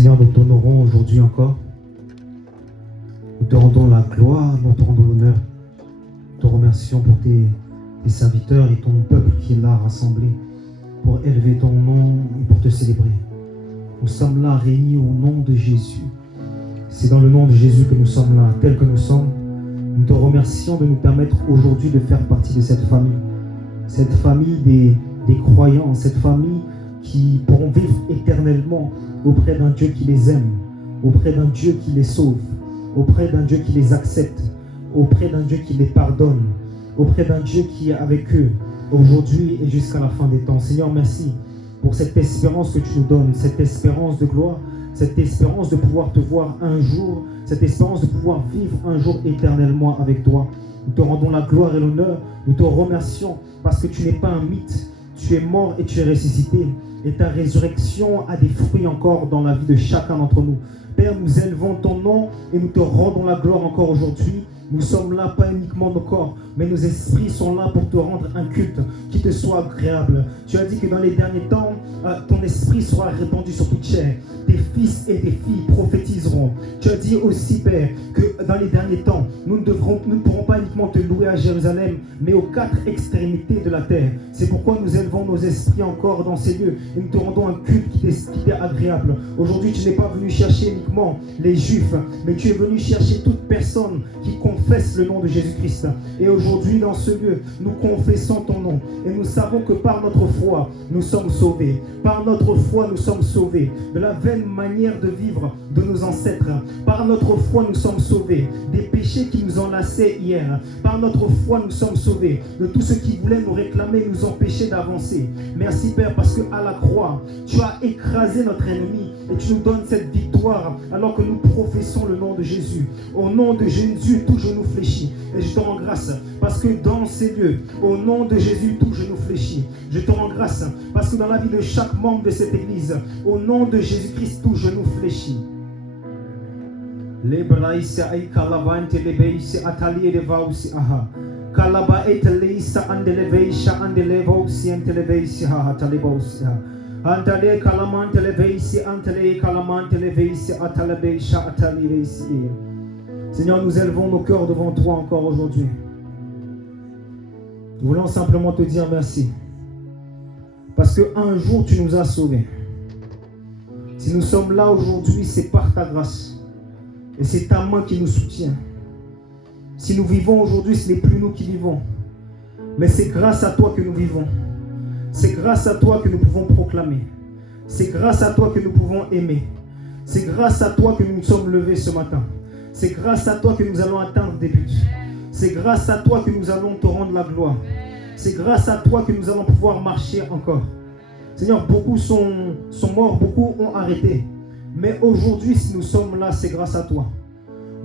Seigneur, nous t'honorons aujourd'hui encore. Nous te rendons la gloire, nous te rendons l'honneur. Nous te remercions pour tes serviteurs et ton peuple qui est là rassemblé pour élever ton nom et pour te célébrer. Nous sommes là réunis au nom de Jésus. C'est dans le nom de Jésus que nous sommes là, tel que nous sommes. Nous te remercions de nous permettre aujourd'hui de faire partie de cette famille des croyants, cette famille qui pourront vivre éternellement auprès d'un Dieu qui les aime, auprès d'un Dieu qui les sauve, auprès d'un Dieu qui les accepte, auprès d'un Dieu qui les pardonne, auprès d'un Dieu qui est avec eux aujourd'hui et jusqu'à la fin des temps. Seigneur, merci pour cette espérance que tu nous donnes, cette espérance de gloire, cette espérance de pouvoir te voir un jour, cette espérance de pouvoir vivre un jour éternellement avec toi. Nous te rendons la gloire et l'honneur, nous te remercions parce que tu n'es pas un mythe, tu es mort et tu es ressuscité. Et ta résurrection a des fruits encore dans la vie de chacun d'entre nous. Père, nous élevons ton nom et nous te rendons la gloire encore aujourd'hui. Nous sommes là, pas uniquement nos corps, mais nos esprits sont là pour te rendre un culte qui te soit agréable. Tu as dit que dans les derniers temps, ton esprit sera répandu sur toute chair. Tes fils et tes filles prophétiseront. Tu as dit aussi, Père, que dans les derniers temps, nous ne pourrons pas uniquement te louer à Jérusalem, mais aux quatre extrémités de la terre. C'est pourquoi nous élevons nos esprits encore dans ces lieux et nous te rendons un culte qui t'est agréable. Aujourd'hui, tu n'es pas venu chercher uniquement les Juifs, mais tu es venu chercher toute personne qui confesse le nom de Jésus-Christ. Et aujourd'hui, dans ce lieu, nous confessons ton nom. Et nous savons que par notre foi, nous sommes sauvés. Par notre foi, nous sommes sauvés de la vaine manière de vivre de nos ancêtres. Par notre foi, nous sommes sauvés des péchés qui nous enlaçaient hier. Par notre foi, nous sommes sauvés de tout ce qui voulait nous réclamer, nous empêcher d'avancer. Merci, Père, parce qu'à la croix, tu as écrasé notre ennemi et tu nous donnes cette victoire alors que nous professons le nom de Jésus. Au nom de Jésus, tout genou fléchit. Et je te rends grâce parce que dans ces lieux, au nom de Jésus, tout genou fléchit. Je te rends grâce parce que dans la vie de chaque membre de cette église, au nom de Jésus-Christ, tout genou fléchit. Seigneur, nous élevons nos cœurs devant toi encore aujourd'hui. Nous voulons simplement te dire merci. Parce qu'un jour, tu nous as sauvés. Si nous sommes là aujourd'hui, c'est par ta grâce. Et c'est ta main qui nous soutient. Si nous vivons aujourd'hui, ce n'est plus nous qui vivons. Mais c'est grâce à toi que nous vivons. C'est grâce à toi que nous pouvons proclamer. C'est grâce à toi que nous pouvons aimer. C'est grâce à toi que nous nous sommes levés ce matin. C'est grâce à toi que nous allons atteindre des buts. C'est grâce à toi que nous allons te rendre la gloire. C'est grâce à toi que nous allons pouvoir marcher encore. Seigneur, beaucoup sont morts, beaucoup ont arrêté. Mais aujourd'hui, si nous sommes là, c'est grâce à toi.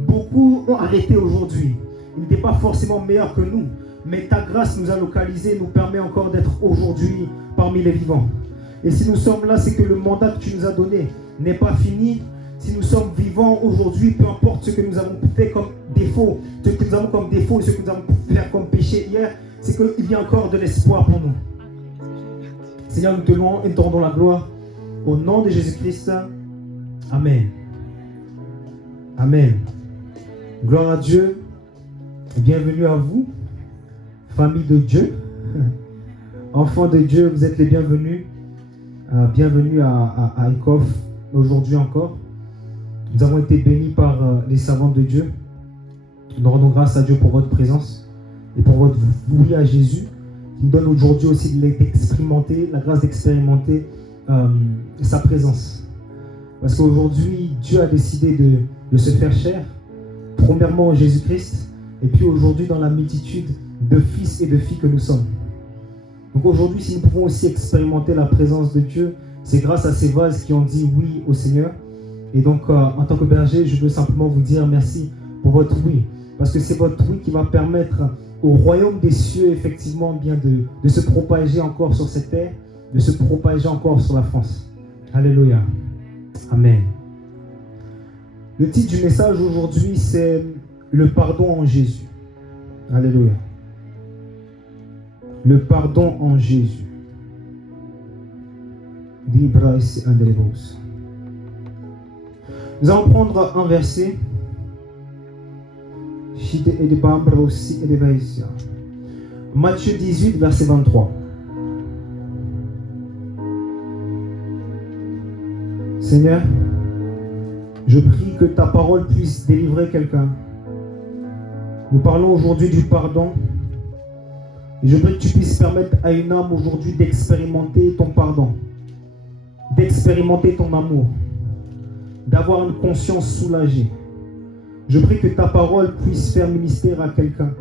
Beaucoup ont arrêté aujourd'hui. Ils n'étaient pas forcément meilleurs que nous. Mais ta grâce nous a localisés, nous permet encore d'être aujourd'hui parmi les vivants. Et si nous sommes là, c'est que le mandat que tu nous as donné n'est pas fini. Si nous sommes vivants aujourd'hui, peu importe ce que nous avons fait comme défaut, ce que nous avons comme défaut, ce que nous avons fait comme péché hier, c'est qu'il y a encore de l'espoir pour nous. Seigneur, nous te louons et nous te rendons la gloire. Au nom de Jésus-Christ, Amen. Amen. Gloire à Dieu. Bienvenue à vous, famille de Dieu. Enfants de Dieu, vous êtes les bienvenus. Bienvenue à ECOF aujourd'hui encore. Nous avons été bénis par les servants de Dieu. Nous rendons grâce à Dieu pour votre présence et pour votre oui à Jésus, qui nous donne aujourd'hui aussi d'expérimenter, la grâce d'expérimenter sa présence. Parce qu'aujourd'hui, Dieu a décidé de se faire chair, premièrement en Jésus-Christ, et puis aujourd'hui dans la multitude de fils et de filles que nous sommes. Donc aujourd'hui, si nous pouvons aussi expérimenter la présence de Dieu, c'est grâce à ces vases qui ont dit oui au Seigneur. Et donc, en tant que berger, je veux simplement vous dire merci pour votre oui. Parce que c'est votre oui qui va permettre au royaume des cieux, effectivement, bien de se propager encore sur cette terre, de se propager encore sur la France. Alléluia. Amen. Le titre du message aujourd'hui, c'est le pardon en Jésus. Alléluia. Le pardon en Jésus. Nous allons prendre un verset. Matthieu 18, verset 23. Seigneur, je prie que ta parole puisse délivrer quelqu'un. Nous parlons aujourd'hui du pardon. Et je prie que tu puisses permettre à une âme aujourd'hui d'expérimenter ton pardon, d'expérimenter ton amour, d'avoir une conscience soulagée. Je prie que ta parole puisse faire ministère à quelqu'un.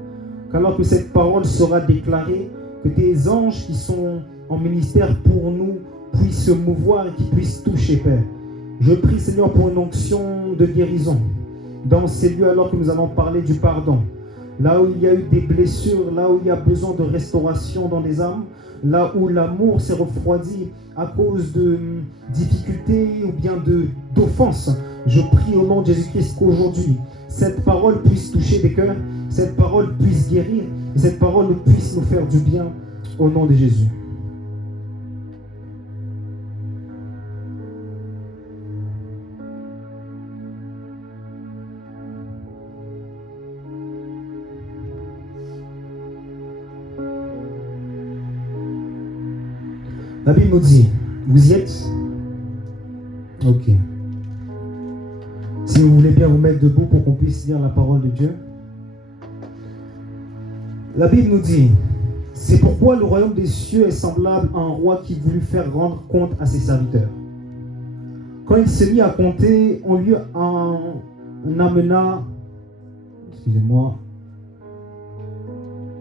Qu'alors que cette parole sera déclarée, que tes anges qui sont en ministère pour nous puissent se mouvoir et qui puissent toucher, Père. Je prie, Seigneur, pour une onction de guérison dans ces lieux alors que nous allons parler du pardon. Là où il y a eu des blessures, là où il y a besoin de restauration dans les âmes, là où l'amour s'est refroidi à cause de difficultés ou bien d'offenses, je prie au nom de Jésus-Christ qu'aujourd'hui, cette parole puisse toucher des cœurs, cette parole puisse guérir et cette parole puisse nous faire du bien au nom de Jésus. La Bible nous dit, vous y êtes? Ok. Si vous voulez bien vous mettre debout pour qu'on puisse lire la parole de Dieu. La Bible nous dit, c'est pourquoi le royaume des cieux est semblable à un roi qui voulut faire rendre compte à ses serviteurs. Quand il s'est mis à compter, on lui amena, excusez-moi,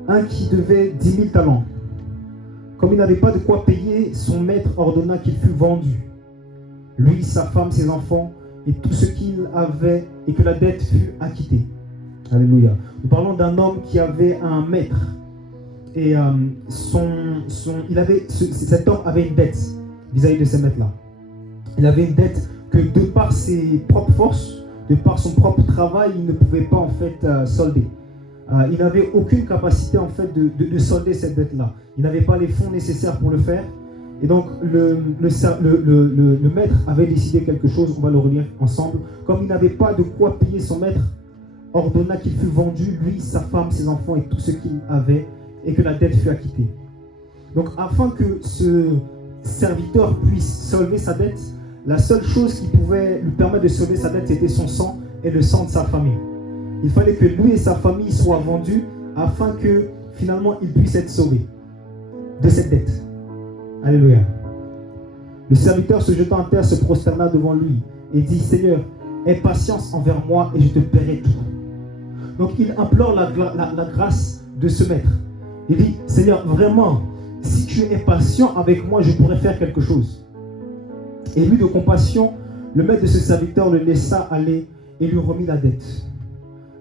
un qui devait 10 000 talents. Comme il n'avait pas de quoi payer, son maître ordonna qu'il fût vendu. Lui, sa femme, ses enfants et tout ce qu'il avait, et que la dette fût acquittée. Alléluia. Nous parlons d'un homme qui avait un maître. Et cet homme avait une dette vis-à-vis de ce maître-là. Il avait une dette que de par ses propres forces, de par son propre travail, il ne pouvait pas en fait solder. Il n'avait aucune capacité en fait de solder cette dette-là. Il n'avait pas les fonds nécessaires pour le faire. Et donc le maître avait décidé quelque chose, on va le relire ensemble. Comme il n'avait pas de quoi payer son maître, ordonna qu'il fût vendu, lui, sa femme, ses enfants et tout ce qu'il avait, et que la dette fût acquittée. Donc afin que ce serviteur puisse solver sa dette, la seule chose qui pouvait lui permettre de solver sa dette, c'était son sang et le sang de sa famille. Il fallait que lui et sa famille soient vendus afin que finalement il puisse être sauvé de cette dette. Alléluia. Le serviteur se jetant à terre se prosterna devant lui et dit, Seigneur, aie patience envers moi et je te paierai tout. Donc il implore la grâce de ce maître. Il dit, Seigneur, vraiment, si tu es patient avec moi, je pourrais faire quelque chose. Et lui de compassion, le maître de ce serviteur le laissa aller et lui remit la dette.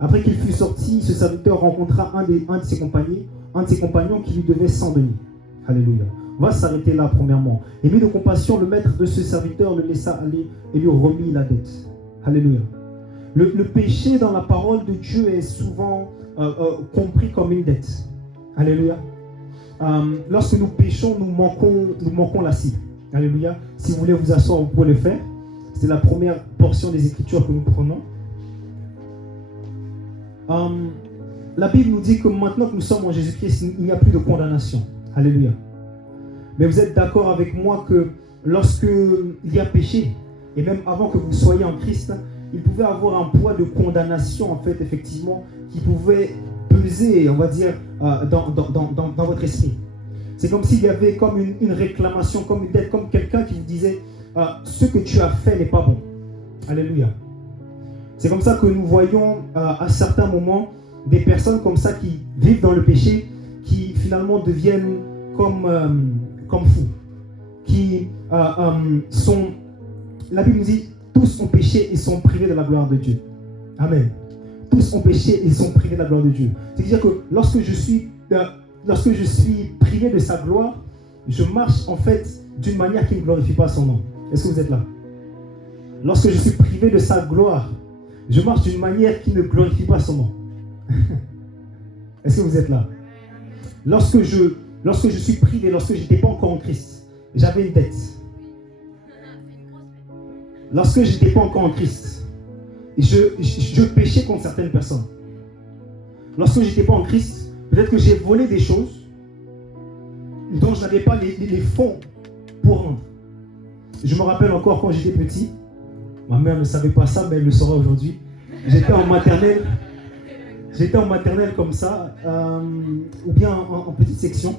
Après qu'il fut sorti, ce serviteur rencontra un de ses compagnons qui lui devait 100 deniers. Alléluia. On va s'arrêter là premièrement. Et lui de compassion, le maître de ce serviteur le laissa aller et lui remit la dette. Alléluia. Le péché dans la parole de Dieu est souvent compris comme une dette. Alléluia. Lorsque nous péchons, nous manquons la cible. Alléluia. Si vous voulez vous asseoir, vous pouvez le faire. C'est la première portion des Écritures que nous prenons. La Bible nous dit que maintenant que nous sommes en Jésus-Christ, il n'y a plus de condamnation. Alléluia. Mais vous êtes d'accord avec moi que lorsque il y a péché, et même avant que vous soyez en Christ, il pouvait avoir un poids de condamnation, en fait, effectivement, qui pouvait peser, on va dire, dans votre esprit. C'est comme s'il y avait comme une réclamation, comme une dette, comme quelqu'un qui vous disait ce que tu as fait n'est pas bon. Alléluia. C'est comme ça que nous voyons à certains moments des personnes comme ça qui vivent dans le péché, qui finalement deviennent comme fous, qui sont, la Bible nous dit, tous ont péché et sont privés de la gloire de Dieu. Amen. Tous ont péché et sont privés de la gloire de Dieu. C'est-à-dire que lorsque je suis privé de sa gloire, je marche en fait d'une manière qui ne glorifie pas son nom. Est-ce que vous êtes là? Lorsque je suis privé de sa gloire, je marche d'une manière qui ne glorifie pas son nom. Est-ce que vous êtes là? Lorsque je suis privé, lorsque je n'étais pas encore en Christ, j'avais une dette. Lorsque je n'étais pas encore en Christ, Et je péchais contre certaines personnes. Lorsque je n'étais pas en Christ, peut-être que j'ai volé des choses dont je n'avais pas les fonds pour rendre. Je me rappelle encore quand j'étais petit, ma mère ne savait pas ça, mais elle le saura aujourd'hui. J'étais en maternelle comme ça, ou bien en petite section.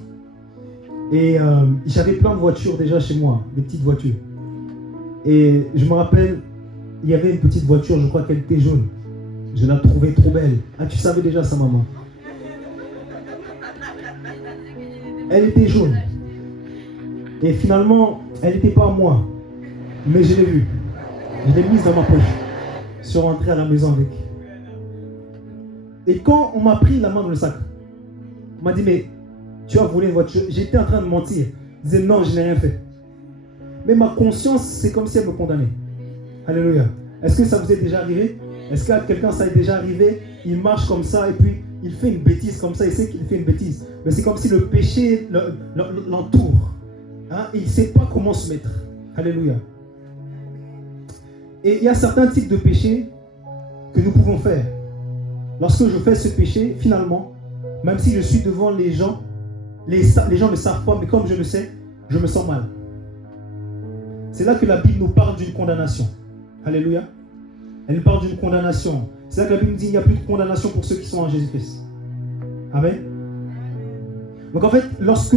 Et j'avais plein de voitures déjà chez moi, des petites voitures. Et je me rappelle, il y avait une petite voiture, je crois qu'elle était jaune. Je la trouvais trop belle. Ah, tu savais déjà ça, maman? Elle était jaune. Et finalement, elle n'était pas à moi. Mais je l'ai vue. Je l'ai mise dans ma poche. Je suis rentré à la maison avec. Et quand on m'a pris la main dans le sac, on m'a dit, mais tu as volé une voiture. J'étais en train de mentir. Je disais, non, je n'ai rien fait. Mais ma conscience, c'est comme si elle me condamnait. Alléluia. Est-ce que ça vous est déjà arrivé? Est-ce qu'à quelqu'un ça est déjà arrivé? Il marche comme ça et puis il fait une bêtise comme ça, il sait qu'il fait une bêtise. Mais c'est comme si le péché l'entoure. Hein? Et il ne sait pas comment se mettre. Alléluia. Et il y a certains types de péchés que nous pouvons faire. Lorsque je fais ce péché, finalement, même si je suis devant les gens ne savent pas, mais comme je le sais, je me sens mal. C'est là que la Bible nous parle d'une condamnation. Alléluia. Elle nous parle d'une condamnation. C'est là que la Bible nous dit qu'il n'y a plus de condamnation pour ceux qui sont en Jésus-Christ. Amen. Donc en fait, lorsque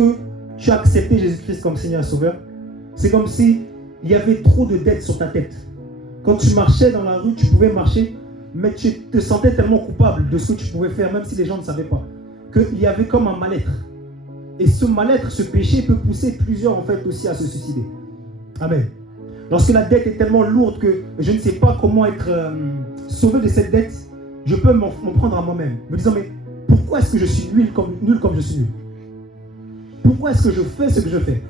tu as accepté Jésus-Christ comme Seigneur et Sauveur, c'est comme si il y avait trop de dettes sur ta tête. Quand tu marchais dans la rue, tu pouvais marcher, mais tu te sentais tellement coupable de ce que tu pouvais faire, même si les gens ne savaient pas, qu'il y avait comme un mal-être. Et ce mal-être, ce péché peut pousser plusieurs en fait aussi à se suicider. Amen. Lorsque la dette est tellement lourde que je ne sais pas comment être sauvé de cette dette, je peux m'en prendre à moi-même, me disant, mais pourquoi est-ce que je suis nul comme je suis nul? Pourquoi est-ce que je fais ce que je fais?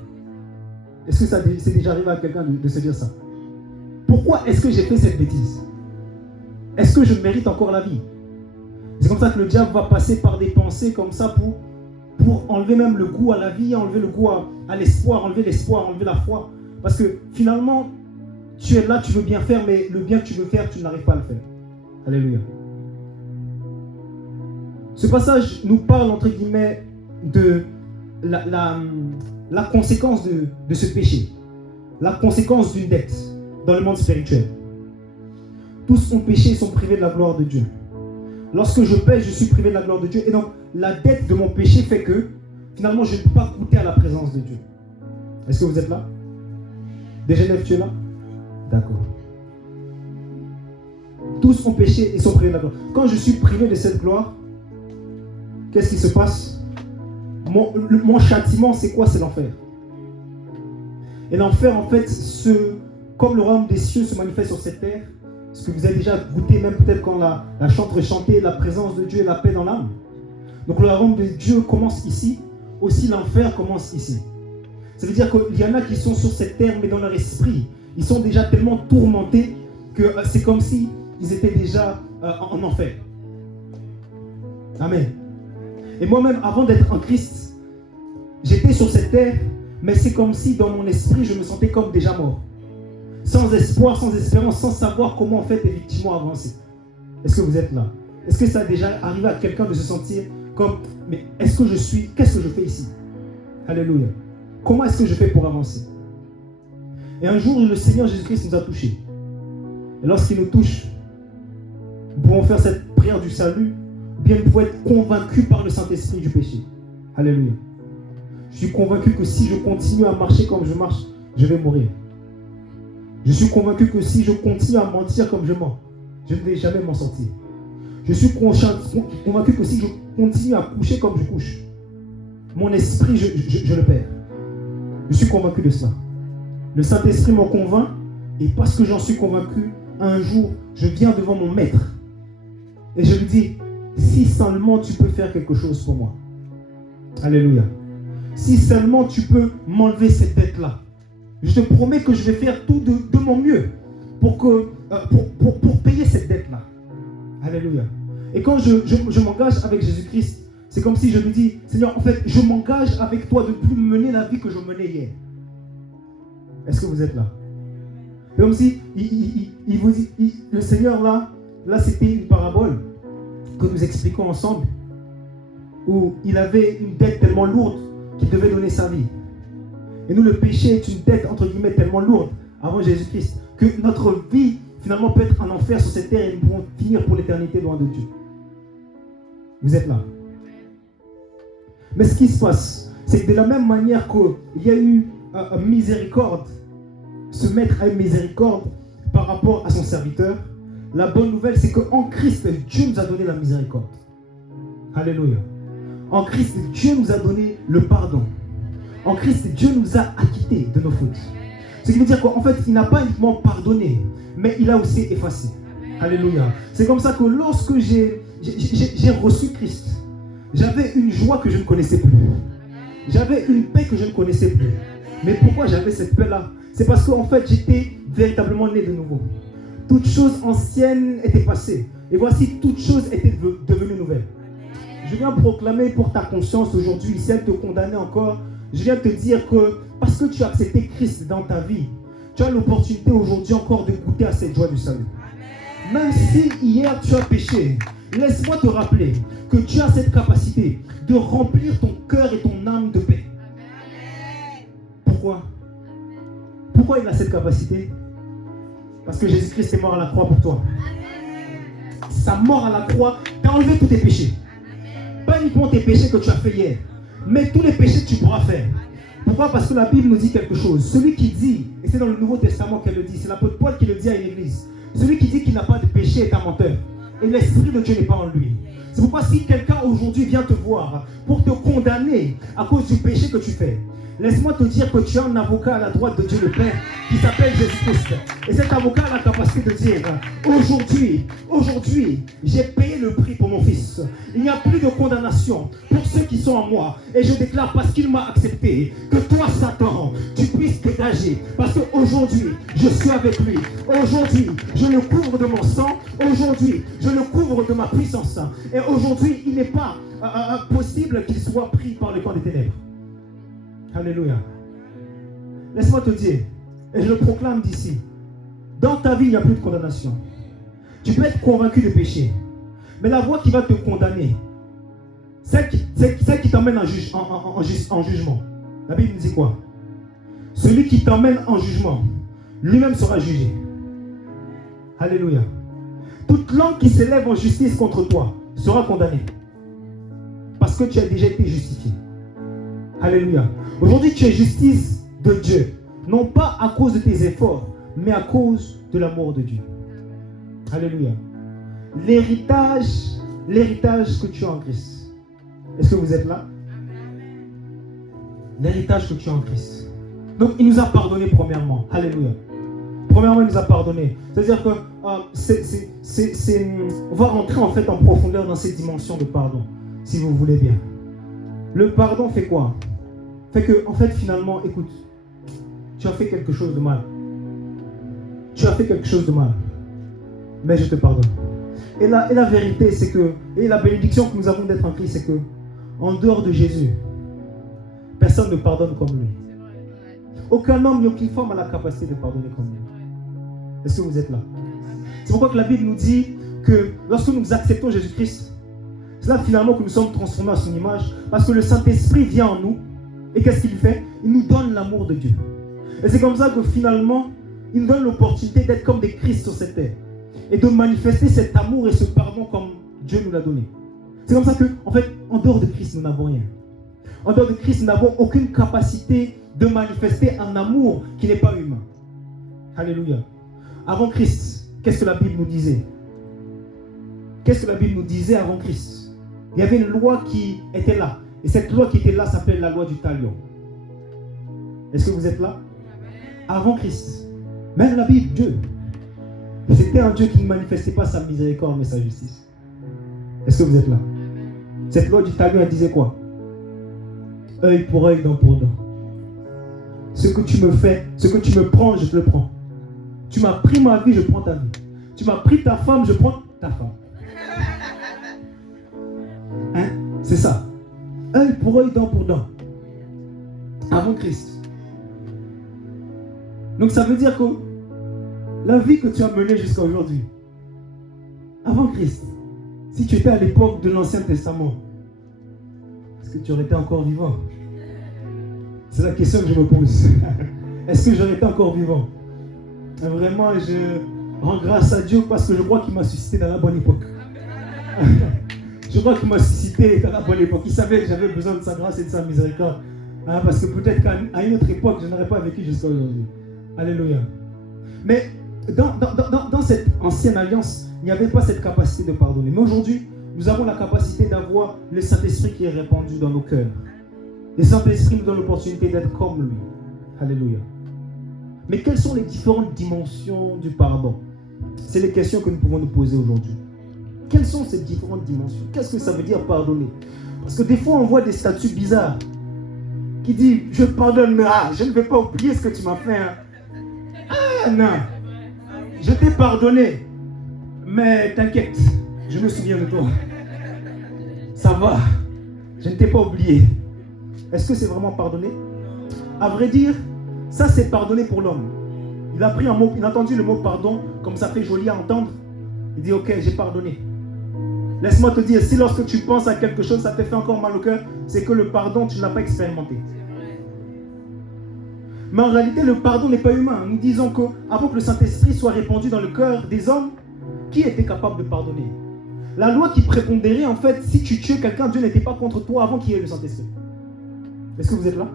Est-ce que ça c'est déjà arrivé à quelqu'un de se dire ça? Pourquoi est-ce que j'ai fait cette bêtise? Est-ce que je mérite encore la vie? C'est comme ça que le diable va passer par des pensées comme ça pour enlever même le goût à la vie, enlever le goût à l'espoir, enlever la foi. Parce que finalement, tu es là, tu veux bien faire, mais le bien que tu veux faire, tu n'arrives pas à le faire. Alléluia. Ce passage nous parle, entre guillemets, de la conséquence de ce péché. La conséquence d'une dette dans le monde spirituel. Tous ont péché et sont privés de la gloire de Dieu. Lorsque je pêche, je suis privé de la gloire de Dieu. Et donc, la dette de mon péché fait que, finalement, je ne peux pas goûter à la présence de Dieu. Est-ce que vous êtes là? Genève, tu es là? D'accord. Tous ont péché et sont privés de la gloire. Quand je suis privé de cette gloire, qu'est-ce qui se passe? Mon châtiment, c'est quoi? C'est l'enfer. Et l'enfer, en fait, comme le royaume des cieux se manifeste sur cette terre, ce que vous avez déjà goûté, même peut-être quand la chanteuse chantait, la présence de Dieu et la paix dans l'âme. Donc le royaume de Dieu commence ici, aussi l'enfer commence ici. Ça veut dire qu'il y en a qui sont sur cette terre, mais dans leur esprit, ils sont déjà tellement tourmentés que c'est comme si ils étaient déjà en enfer. Amen. Et moi-même, avant d'être en Christ, j'étais sur cette terre, mais c'est comme si dans mon esprit, je me sentais comme déjà mort. Sans espoir, sans espérance, sans savoir comment en fait effectivement avancer. Est-ce que vous êtes là? Est-ce que ça a déjà arrivé à quelqu'un de se sentir comme, mais qu'est-ce que je fais ici? Alléluia. Comment est-ce que je fais pour avancer? Et un jour, le Seigneur Jésus-Christ nous a touchés. Et lorsqu'il nous touche, nous pouvons faire cette prière du salut, ou bien nous pouvons être convaincus par le Saint-Esprit du péché. Alléluia. Je suis convaincu que si je continue à marcher comme je marche, je vais mourir. Je suis convaincu que si je continue à mentir comme je mens, je ne vais jamais m'en sortir. Je suis convaincu que si je continue à coucher comme je couche, mon esprit, je le perds. Je suis convaincu de cela. Le Saint-Esprit m'en convainc, et parce que j'en suis convaincu, un jour, je viens devant mon maître et je lui dis, si seulement tu peux faire quelque chose pour moi. Alléluia. Si seulement tu peux m'enlever cette dette-là. Je te promets que je vais faire tout de mon mieux pour payer cette dette-là. Alléluia. Et quand je m'engage avec Jésus-Christ, c'est comme si je lui dis, Seigneur, en fait, je m'engage avec toi de ne plus mener la vie que je menais hier. Est-ce que vous êtes là? C'est comme si il vous dit, le Seigneur là, là c'était une parabole que nous expliquons ensemble, où il avait une dette tellement lourde qu'il devait donner sa vie. Et nous, le péché est une dette, entre guillemets, tellement lourde avant Jésus-Christ, que notre vie, finalement, peut être un enfer sur cette terre et nous pourrons finir pour l'éternité loin de Dieu. Vous êtes là. Mais ce qui se passe, c'est que de la même manière qu'il y a eu miséricorde, ce maître a eu miséricorde par rapport à son serviteur, la bonne nouvelle, c'est qu'en Christ, Dieu nous a donné la miséricorde. Alléluia. En Christ, Dieu nous a donné le pardon. En Christ, Dieu nous a acquittés de nos fautes. Ce qui veut dire qu'en fait, il n'a pas uniquement pardonné, mais il a aussi effacé. Alléluia. C'est comme ça que lorsque j'ai reçu Christ, j'avais une joie que je ne connaissais plus. J'avais une paix que je ne connaissais plus. Mais pourquoi j'avais cette paix-là? C'est parce qu'en fait, j'étais véritablement né de nouveau. Toutes choses anciennes étaient passées. Et voici, toutes choses étaient devenues nouvelles. Je viens proclamer pour ta conscience aujourd'hui, si elle te condamnait encore, je viens te dire que parce que tu as accepté Christ dans ta vie, tu as l'opportunité aujourd'hui encore de goûter à cette joie du salut. Même si hier tu as péché, laisse-moi te rappeler que tu as cette capacité de remplir ton cœur et ton âme de paix. Pourquoi? Pourquoi il a cette capacité? Parce que Jésus-Christ est mort à la croix pour toi. Sa mort à la croix t'a enlevé tous tes péchés. Pas uniquement tes péchés que tu as fait hier, mais tous les péchés que tu pourras faire. Pourquoi? Parce que la Bible nous dit quelque chose. Celui qui dit, et c'est dans le Nouveau Testament qu'elle le dit, c'est l'apôtre Paul qui le dit à une église. Celui qui dit qu'il n'a pas de péché est un menteur. Et l'Esprit de Dieu n'est pas en lui. C'est pourquoi si quelqu'un aujourd'hui vient te voir pour te condamner à cause du péché que tu fais, laisse-moi te dire que tu as un avocat à la droite de Dieu le Père qui s'appelle Jésus-Christ. Et cet avocat a la capacité de dire, aujourd'hui, j'ai payé le prix pour mon fils. Il n'y a plus de condamnation pour ceux qui sont en moi. Et je déclare parce qu'il m'a accepté, que toi, Satan, tu puisses dégager. Parce qu'aujourd'hui, je suis avec lui. Aujourd'hui, je le couvre de mon sang. Aujourd'hui, je le couvre de ma puissance. Et aujourd'hui, il n'est pas possible qu'il soit pris par le camp des ténèbres. Alléluia. Laisse-moi te dire, et je le proclame d'ici, dans ta vie, il n'y a plus de condamnation. Tu peux être convaincu de péché, mais la voie qui va te condamner, celle qui t'emmène en jugement. La Bible nous dit quoi? Celui qui t'emmène en jugement, lui-même sera jugé. Alléluia. Toute langue qui s'élève en justice contre toi sera condamnée. Parce que tu as déjà été justifié. Alléluia. Aujourd'hui, tu es justice de Dieu. Non pas à cause de tes efforts, mais à cause de l'amour de Dieu. Alléluia. L'héritage que tu as en Christ. Est-ce que vous êtes là? L'héritage que tu as en Christ. Donc, il nous a pardonné premièrement. Alléluia. Premièrement, il nous a pardonné. C'est-à-dire que on va rentrer en fait en profondeur dans cette dimension de pardon, si vous voulez bien. Le pardon fait quoi? Fait que, en fait, finalement, écoute, tu as fait quelque chose de mal. Tu as fait quelque chose de mal. Mais je te pardonne. Et la vérité, c'est que, et la bénédiction que nous avons d'être en Christ, c'est que, en dehors de Jésus, personne ne pardonne comme lui. Aucun homme ni aucune femme a la capacité de pardonner comme lui. Est-ce que vous êtes là? C'est pourquoi que la Bible nous dit que lorsque nous acceptons Jésus-Christ, c'est là finalement que nous sommes transformés à son image, parce que le Saint-Esprit vient en nous. Et qu'est-ce qu'il fait? Il nous donne l'amour de Dieu. Et c'est comme ça que finalement, il nous donne l'opportunité d'être comme des Christ sur cette terre. Et de manifester cet amour et ce pardon comme Dieu nous l'a donné. C'est comme ça que, en fait, en dehors de Christ, nous n'avons rien. En dehors de Christ, nous n'avons aucune capacité de manifester un amour qui n'est pas humain. Alléluia. Avant Christ, qu'est-ce que la Bible nous disait? Qu'est-ce que la Bible nous disait avant Christ? Il y avait une loi qui était là. Et cette loi qui était là s'appelle la loi du talion. Est-ce que vous êtes là? Avant Christ, même la Bible, Dieu, c'était un Dieu qui ne manifestait pas sa miséricorde mais sa justice. Est-ce que vous êtes là? Cette loi du talion, elle disait quoi? Œil pour œil, dent pour dent. Ce que tu me fais, ce que tu me prends, je te le prends. Tu m'as pris ma vie, je prends ta vie. Tu m'as pris ta femme, je prends ta femme. Hein? C'est ça. Œil pour œil, dent pour dent. Avant Christ. Donc ça veut dire que la vie que tu as menée jusqu'à aujourd'hui, avant Christ, si tu étais à l'époque de l'Ancien Testament, est-ce que tu aurais été encore vivant? C'est la question que je me pose. Est-ce que j'aurais été encore vivant? Vraiment, je rends grâce à Dieu parce que je crois qu'il m'a suscité dans la bonne époque. Je crois qu'il m'a suscité dans la bonne époque. Il savait que j'avais besoin de sa grâce et de sa miséricorde. Parce que peut-être qu'à une autre époque, je n'aurais pas vécu jusqu'à aujourd'hui. Alléluia. Mais dans cette ancienne alliance, il n'y avait pas cette capacité de pardonner. Mais aujourd'hui, nous avons la capacité d'avoir le Saint-Esprit qui est répandu dans nos cœurs. Le Saint-Esprit nous donne l'opportunité d'être comme lui. Alléluia. Mais quelles sont les différentes dimensions du pardon? C'est les questions que nous pouvons nous poser aujourd'hui. Quelles sont ces différentes dimensions? Qu'est-ce que ça veut dire pardonner? Parce que des fois, on voit des statuts bizarres qui disent « Je pardonne, mais je ne vais pas oublier ce que tu m'as fait. » Ah non, je t'ai pardonné, mais t'inquiète, je me souviens de toi. Ça va, je ne t'ai pas oublié. Est-ce que c'est vraiment pardonner? À vrai dire, ça c'est pardonner pour l'homme. Il a pris un mot, il a entendu le mot pardon, comme ça fait joli à entendre. Il dit ok, j'ai pardonné. Laisse-moi te dire, si lorsque tu penses à quelque chose, ça te fait encore mal au cœur, c'est que le pardon, tu ne l'as pas expérimenté. Mais en réalité, le pardon n'est pas humain. Nous disons qu'avant que le Saint-Esprit soit répandu dans le cœur des hommes, qui était capable de pardonner? La loi qui prépondérait, en fait, si tu tuais quelqu'un, Dieu n'était pas contre toi avant qu'il y ait le Saint-Esprit. Est-ce que vous êtes là?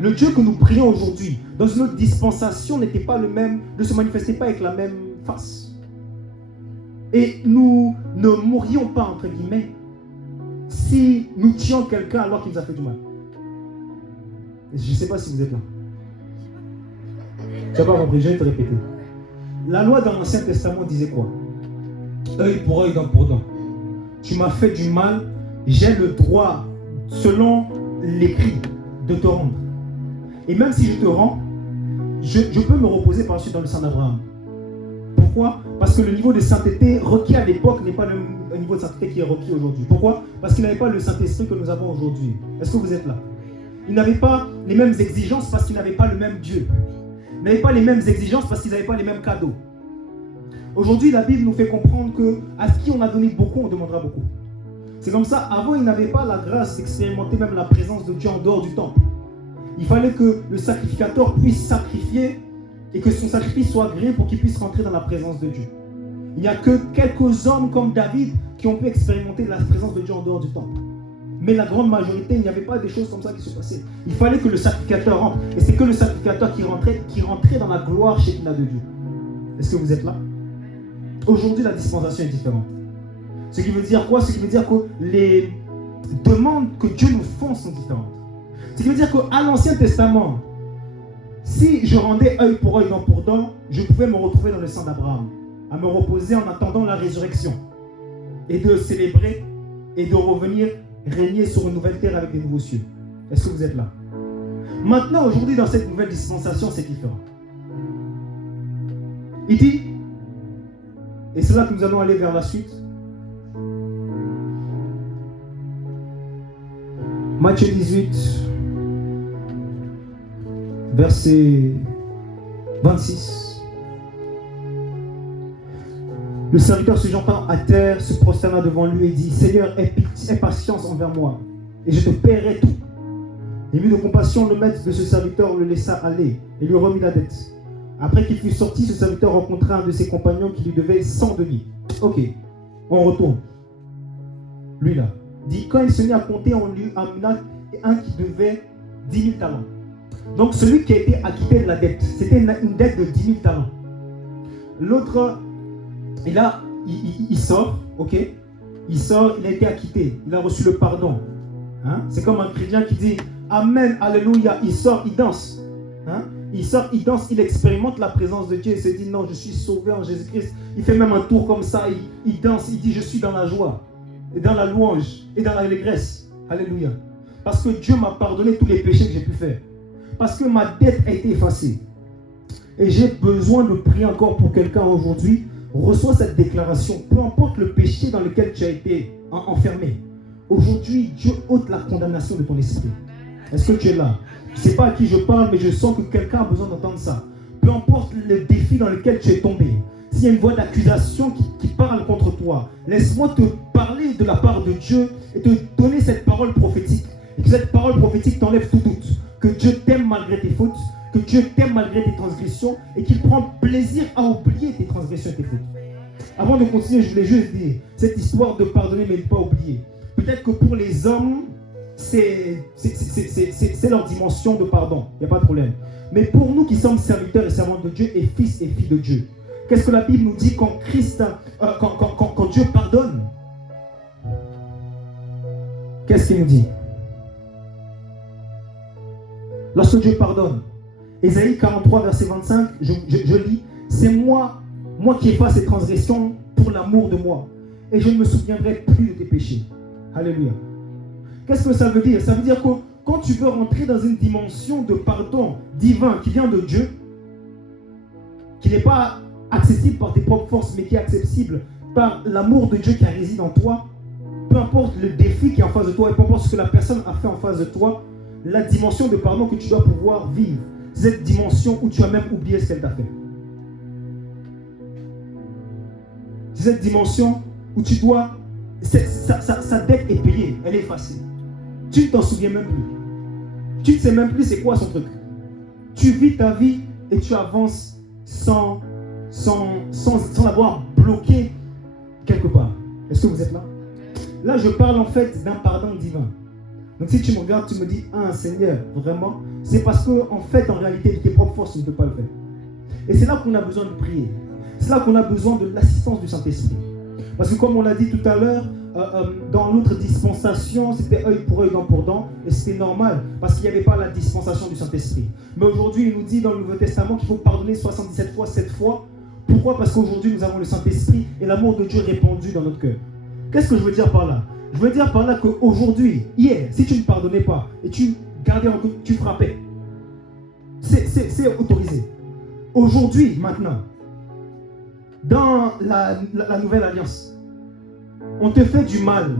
Le Dieu que nous prions aujourd'hui, dans une autre dispensation, n'était pas le même, ne se manifestait pas avec la même face. Et nous ne mourrions pas, entre guillemets, si nous tuions quelqu'un alors qu'il nous a fait du mal. Je ne sais pas si vous êtes là. Tu n'as pas compris, je vais te répéter. La loi dans l'Ancien Testament disait quoi? Œil pour œil, dent pour dent. Tu m'as fait du mal, j'ai le droit, selon l'écrit, de te rendre. Et même si je te rends, je peux me reposer par la suite dans le sang d'Abraham. Pourquoi? Parce que le niveau de sainteté requis à l'époque n'est pas le niveau de sainteté qui est requis aujourd'hui. Pourquoi? Parce qu'il n'avait pas le Saint-Esprit que nous avons aujourd'hui. Est-ce que vous êtes là? Ils n'avaient pas les mêmes exigences parce qu'ils n'avaient pas le même Dieu. Ils n'avaient pas les mêmes exigences parce qu'ils n'avaient pas les mêmes cadeaux. Aujourd'hui, la Bible nous fait comprendre que à qui on a donné beaucoup, on demandera beaucoup. C'est comme ça. Avant, ils n'avaient pas la grâce d'expérimenter même la présence de Dieu en dehors du temple. Il fallait que le sacrificateur puisse sacrifier et que son sacrifice soit agréé pour qu'il puisse rentrer dans la présence de Dieu. Il n'y a que quelques hommes comme David qui ont pu expérimenter la présence de Dieu en dehors du temple. Mais la grande majorité, il n'y avait pas des choses comme ça qui se passaient. Il fallait que le sacrificateur rentre. Et c'est que le sacrificateur qui rentrait dans la gloire Shekinah de Dieu. Est-ce que vous êtes là? Aujourd'hui, la dispensation est différente. Ce qui veut dire quoi? Ce qui veut dire que les demandes que Dieu nous fait sont différentes. Ce qui veut dire qu'à l'Ancien Testament, si je rendais œil pour œil, dent pour dent, je pouvais me retrouver dans le sang d'Abraham, à me reposer en attendant la résurrection, et de célébrer et de revenir régner sur une nouvelle terre avec des nouveaux cieux. Est-ce que vous êtes là? Maintenant, aujourd'hui, dans cette nouvelle dispensation, c'est différent. Il dit, et c'est là que nous allons aller vers la suite, Matthieu 18, verset 26. Le serviteur se jetant à terre se prosterna devant lui et dit: Seigneur, aie patience envers moi, et je te paierai tout. Ému de compassion, le maître de ce serviteur le laissa aller et lui remit la dette. Après qu'il fut sorti, ce serviteur rencontra un de ses compagnons qui lui devait 100 deniers. Ok, on retourne. Lui là, dit, quand il se mit à compter, on lui amena un qui devait 10 000 talents. Donc celui qui a été acquitté de la dette, c'était une dette de 10 000 talents. L'autre, et là, il sort, ok? Il sort, il a été acquitté, il a reçu le pardon. Hein? C'est comme un chrétien qui dit Amen, Alléluia, il sort, il danse. Hein? Il sort, il danse, il expérimente la présence de Dieu, il se dit non, je suis sauvé en Jésus-Christ. Il fait même un tour comme ça, il danse, il dit je suis dans la joie, et dans la louange, et dans l'allégresse. Alléluia. Parce que Dieu m'a pardonné tous les péchés que j'ai pu faire. Parce que ma dette a été effacée. Et j'ai besoin de prier encore pour quelqu'un aujourd'hui. Reçois cette déclaration, peu importe le péché dans lequel tu as été enfermé. Aujourd'hui, Dieu ôte la condamnation de ton esprit. Est-ce que tu es là? Je ne sais pas à qui je parle, mais je sens que quelqu'un a besoin d'entendre ça. Peu importe le défi dans lequel tu es tombé, s'il y a une voix d'accusation qui parle contre toi. Laisse-moi te parler de la part de Dieu et te donner cette parole prophétique. Et que cette parole prophétique t'enlève tout doute. Que Dieu t'aime malgré tes fautes, que Dieu t'aime malgré tes transgressions et qu'il prend plaisir à oublier tes transgressions et tes fautes. Avant de continuer, je voulais juste dire, cette histoire de pardonner mais de ne pas oublier. Peut-être que pour les hommes, c'est leur dimension de pardon, il n'y a pas de problème. Mais pour nous qui sommes serviteurs et servantes de Dieu et fils et filles de Dieu, qu'est-ce que la Bible nous dit quand quand Dieu pardonne? Qu'est-ce qu'il nous dit? Lorsque Dieu pardonne, Ésaïe 43, verset 25, je lis, c'est moi qui efface ces transgressions pour l'amour de moi, et je ne me souviendrai plus de tes péchés. Alléluia. Qu'est-ce que ça veut dire? Ça veut dire que quand tu veux rentrer dans une dimension de pardon divin qui vient de Dieu, qui n'est pas accessible par tes propres forces, mais qui est accessible par l'amour de Dieu qui réside en toi, peu importe le défi qui est en face de toi, et peu importe ce que la personne a fait en face de toi, la dimension de pardon que tu dois pouvoir vivre, c'est cette dimension où tu as même oublié ce qu'elle t'a fait. C'est cette dimension où tu dois, sa dette est payée, elle est effacée. Tu ne t'en souviens même plus. Tu ne sais même plus c'est quoi son truc. Tu vis ta vie et tu avances sans l'avoir bloqué quelque part. Est-ce que vous êtes là? Là, je parle en fait d'un pardon divin. Donc si tu me regardes, tu me dis, ah Seigneur, vraiment, c'est parce que en fait, en réalité, de tes propres forces, tu ne peux pas le faire. Et c'est là qu'on a besoin de prier. C'est là qu'on a besoin de l'assistance du Saint-Esprit. Parce que comme on l'a dit tout à l'heure, dans l'autre dispensation, c'était œil pour œil, dent pour dent, et c'était normal, parce qu'il n'y avait pas la dispensation du Saint-Esprit. Mais aujourd'hui, il nous dit dans le Nouveau Testament qu'il faut pardonner 77 fois, 7 fois. Pourquoi? Parce qu'aujourd'hui, nous avons le Saint-Esprit et l'amour de Dieu répandu dans notre cœur. Qu'est-ce que je veux dire par là? Je veux dire par là qu'aujourd'hui, hier, si tu ne pardonnais pas et tu gardais en compte, tu frappais, c'est autorisé. Aujourd'hui, maintenant, dans la nouvelle alliance, on te fait du mal,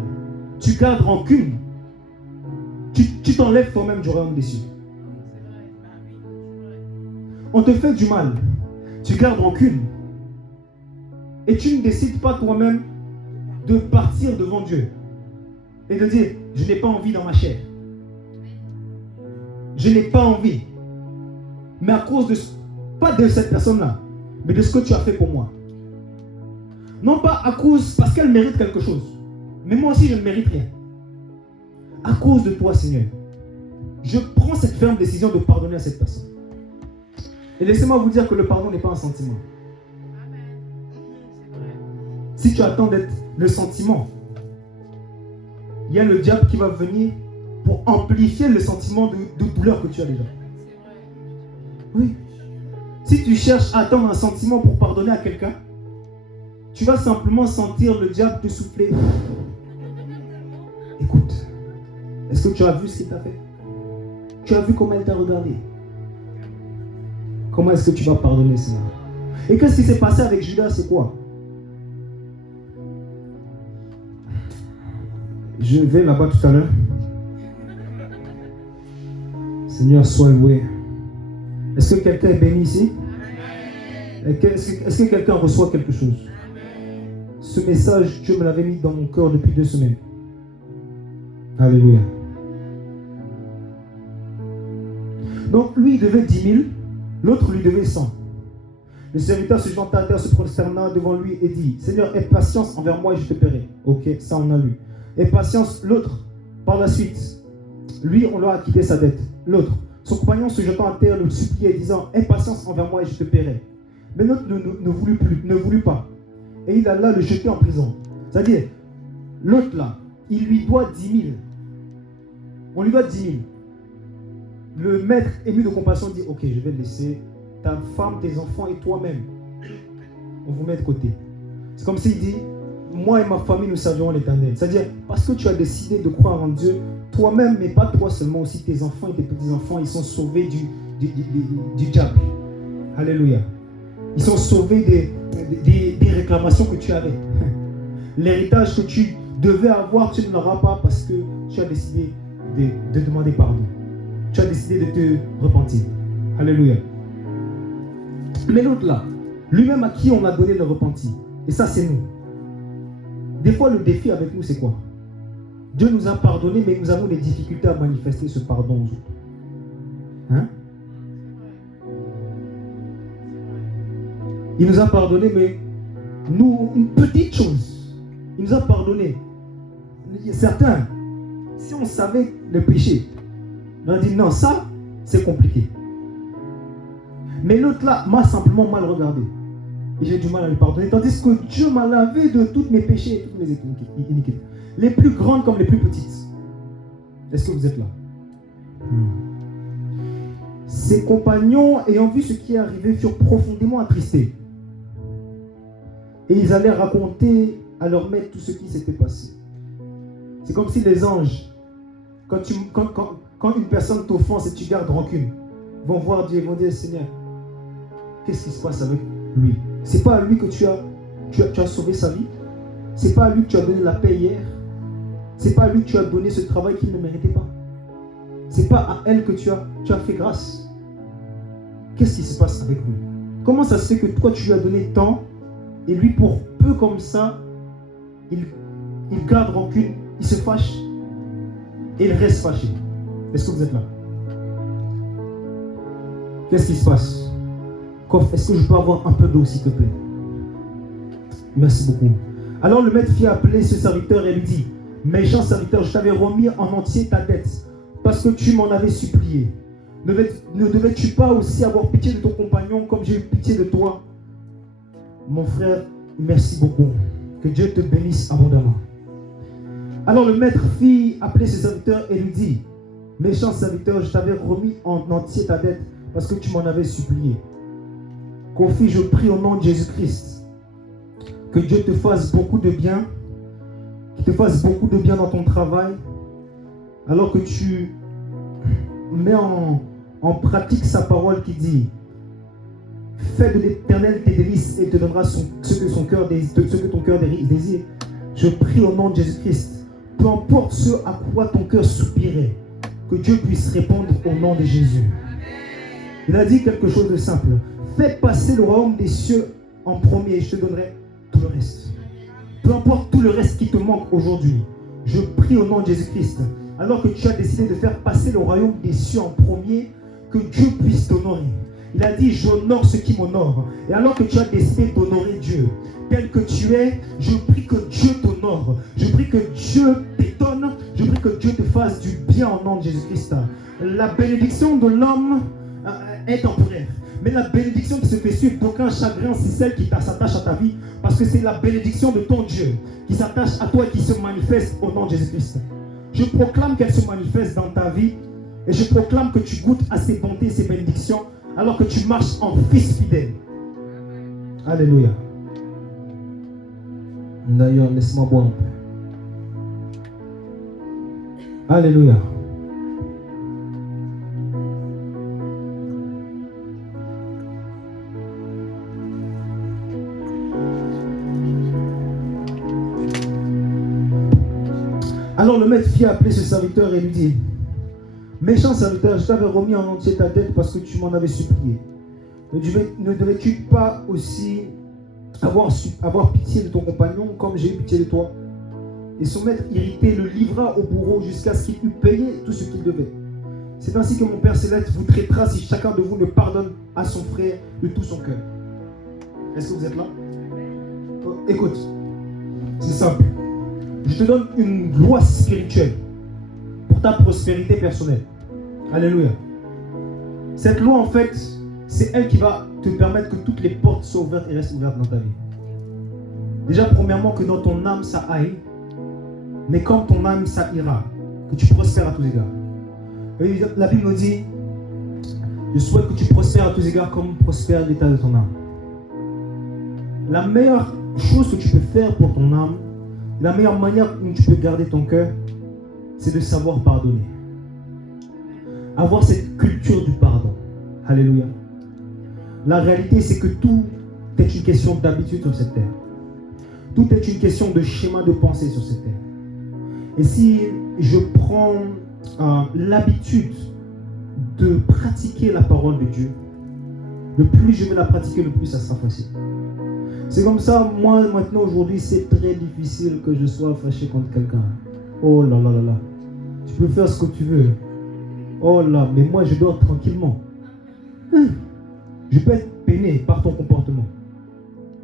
tu gardes rancune, tu t'enlèves toi-même du royaume des cieux. On te fait du mal, tu gardes rancune, et tu ne décides pas toi-même de partir devant Dieu et de dire, je n'ai pas envie dans ma chair. Je n'ai pas envie. Mais à cause de, pas de cette personne-là, mais de ce que tu as fait pour moi. Non pas à cause, parce qu'elle mérite quelque chose. Mais moi aussi, je ne mérite rien. À cause de toi, Seigneur, je prends cette ferme décision de pardonner à cette personne. Et laissez-moi vous dire que le pardon n'est pas un sentiment. Si tu attends d'être le sentiment, il y a le diable qui va venir pour amplifier le sentiment de douleur que tu as déjà. Oui. Si tu cherches à attendre un sentiment pour pardonner à quelqu'un, tu vas simplement sentir le diable te souffler. Écoute, est-ce que tu as vu ce qu'il t'a fait? Tu as vu comment elle t'a regardé? Comment est-ce que tu vas pardonner cela? Et qu'est-ce qui s'est passé avec Judas? C'est quoi? Je vais là-bas tout à l'heure. Seigneur, sois loué. Est-ce que quelqu'un est béni ici? Est-ce que quelqu'un reçoit quelque chose? Ce message, Dieu me l'avait mis dans mon cœur depuis 2 semaines. Alléluia. Donc lui, il devait 10 000, l'autre lui devait 100. Le serviteur se jeta à terre, se prosterna devant lui et dit, Seigneur, aie patience envers moi et je te paierai. Ok, ça on a lu. Aie patience, l'autre, par la suite, lui, on lui a acquitté sa dette. L'autre, son compagnon se jetant à terre, le suppliait, disant, aie patience envers moi et je te paierai. Mais l'autre ne voulut pas. Et il alla le jeter en prison. C'est-à-dire, l'autre là, il lui doit 10 000. On lui doit 10 000. Le maître ému de compassion dit, ok, je vais laisser ta femme, tes enfants et toi-même. On vous met de côté. C'est comme s'il dit, moi et ma famille, nous servirons l'Éternel. C'est-à-dire, parce que tu as décidé de croire en Dieu, toi-même, mais pas toi seulement, aussi tes enfants et tes petits-enfants, ils sont sauvés du diable. Alléluia. Ils sont sauvés des réclamations que tu avais. L'héritage que tu devais avoir, tu ne l'auras pas parce que tu as décidé de demander pardon. Tu as décidé de te repentir. Alléluia. Mais l'autre là, lui-même à qui on a donné le repentir. Et ça, c'est nous. Des fois, le défi avec nous, c'est quoi? Dieu nous a pardonné, mais nous avons des difficultés à manifester ce pardon aux autres. Hein? Il nous a pardonné, mais nous, une petite chose, il nous a pardonné. Certains, si on savait le péché, on a dit non, ça, c'est compliqué. Mais l'autre là m'a simplement mal regardé. Et j'ai du mal à lui pardonner. Tandis que Dieu m'a lavé de tous mes péchés et toutes mes iniquités. Les plus grandes comme les plus petites. Est-ce que vous êtes là? Ses compagnons, ayant vu ce qui est arrivé, furent profondément attristés. Et ils allaient raconter à leur maître tout ce qui s'était passé. C'est comme si les anges, quand une personne t'offense et tu gardes rancune, vont voir Dieu et vont dire, Seigneur, qu'est-ce qui se passe avec lui? C'est pas à lui que tu as sauvé sa vie. C'est pas à lui que tu as donné la paix hier. C'est pas à lui que tu as donné ce travail qu'il ne méritait pas. C'est pas à elle que tu as fait grâce. Qu'est-ce qui se passe avec lui? Comment ça se fait que toi tu lui as donné tant et lui pour peu comme ça, il garde rancune, il se fâche et il reste fâché? Est-ce que vous êtes là? Qu'est-ce qui se passe? Kof, est-ce que je peux avoir un peu d'eau s'il te plaît? Merci beaucoup. Alors le maître fit appeler ce serviteur et lui dit, méchant serviteur, je t'avais remis en entier ta dette parce que tu m'en avais supplié. Ne devais-tu pas aussi avoir pitié de ton compagnon comme j'ai eu pitié de toi? Mon frère, merci beaucoup. Que Dieu te bénisse abondamment. Alors le maître fit appeler ce serviteur et lui dit, méchant serviteur, je t'avais remis en entier ta dette parce que tu m'en avais supplié. Kofi, je prie au nom de Jésus-Christ que Dieu te fasse beaucoup de bien, qu'il te fasse beaucoup de bien dans ton travail, alors que tu mets en pratique sa parole qui dit, fais de l'Éternel tes délices et il te donnera ce que ton cœur désire. Je prie au nom de Jésus-Christ, peu importe ce à quoi ton cœur soupirait, que Dieu puisse répondre au nom de Jésus. Il a dit quelque chose de simple. Fais passer le royaume des cieux en premier et je te donnerai tout le reste. Peu importe tout le reste qui te manque aujourd'hui, je prie au nom de Jésus-Christ, alors que tu as décidé de faire passer le royaume des cieux en premier, que Dieu puisse t'honorer. Il a dit, j'honore ceux qui m'honorent. Et alors que tu as décidé d'honorer Dieu, tel que tu es, je prie que Dieu t'honore. Je prie que Dieu t'étonne. Je prie que Dieu te fasse du bien au nom de Jésus-Christ. La bénédiction de l'homme est temporaire. Mais la bénédiction qui se fait suivre d'aucun chagrin, c'est celle qui s'attache à ta vie. Parce que c'est la bénédiction de ton Dieu qui s'attache à toi et qui se manifeste au nom de Jésus-Christ. Je proclame qu'elle se manifeste dans ta vie. Et je proclame que tu goûtes à ces bontés et ces bénédictions alors que tu marches en fils fidèle. Alléluia. D'ailleurs, laisse-moi boire un peu. Alléluia. Alors le maître fit appeler ce serviteur et lui dit, méchant serviteur, je t'avais remis en entier ta dette parce que tu m'en avais supplié. Ne devais-tu pas aussi avoir pitié de ton compagnon comme j'ai eu pitié de toi? Et son maître irrité le livra au bourreau jusqu'à ce qu'il eût payé tout ce qu'il devait. C'est ainsi que mon Père Céleste vous traitera si chacun de vous ne pardonne à son frère de tout son cœur. Est-ce que vous êtes là? Écoute, c'est simple. Je te donne une loi spirituelle pour ta prospérité personnelle. Alléluia. Cette loi, en fait, c'est elle qui va te permettre que toutes les portes soient ouvertes et restent ouvertes dans ta vie. Déjà, premièrement, que dans ton âme, ça aille. Mais quand ton âme, ça ira. Que tu prospères à tous égards. Et la Bible nous dit, je souhaite que tu prospères à tous égards comme prospère l'état de ton âme. La meilleure chose que tu peux faire pour ton âme, la meilleure manière où tu peux garder ton cœur, c'est de savoir pardonner. Avoir cette culture du pardon. Alléluia. La réalité, c'est que tout est une question d'habitude sur cette terre. Tout est une question de schéma de pensée sur cette terre. Et si je prends l'habitude de pratiquer la parole de Dieu, le plus je vais la pratiquer, le plus ça sera facile. C'est comme ça, moi maintenant aujourd'hui, c'est très difficile que je sois fâché contre quelqu'un. Oh là là là là. Tu peux faire ce que tu veux. Oh là, mais moi je dors tranquillement. Je peux être peiné par ton comportement.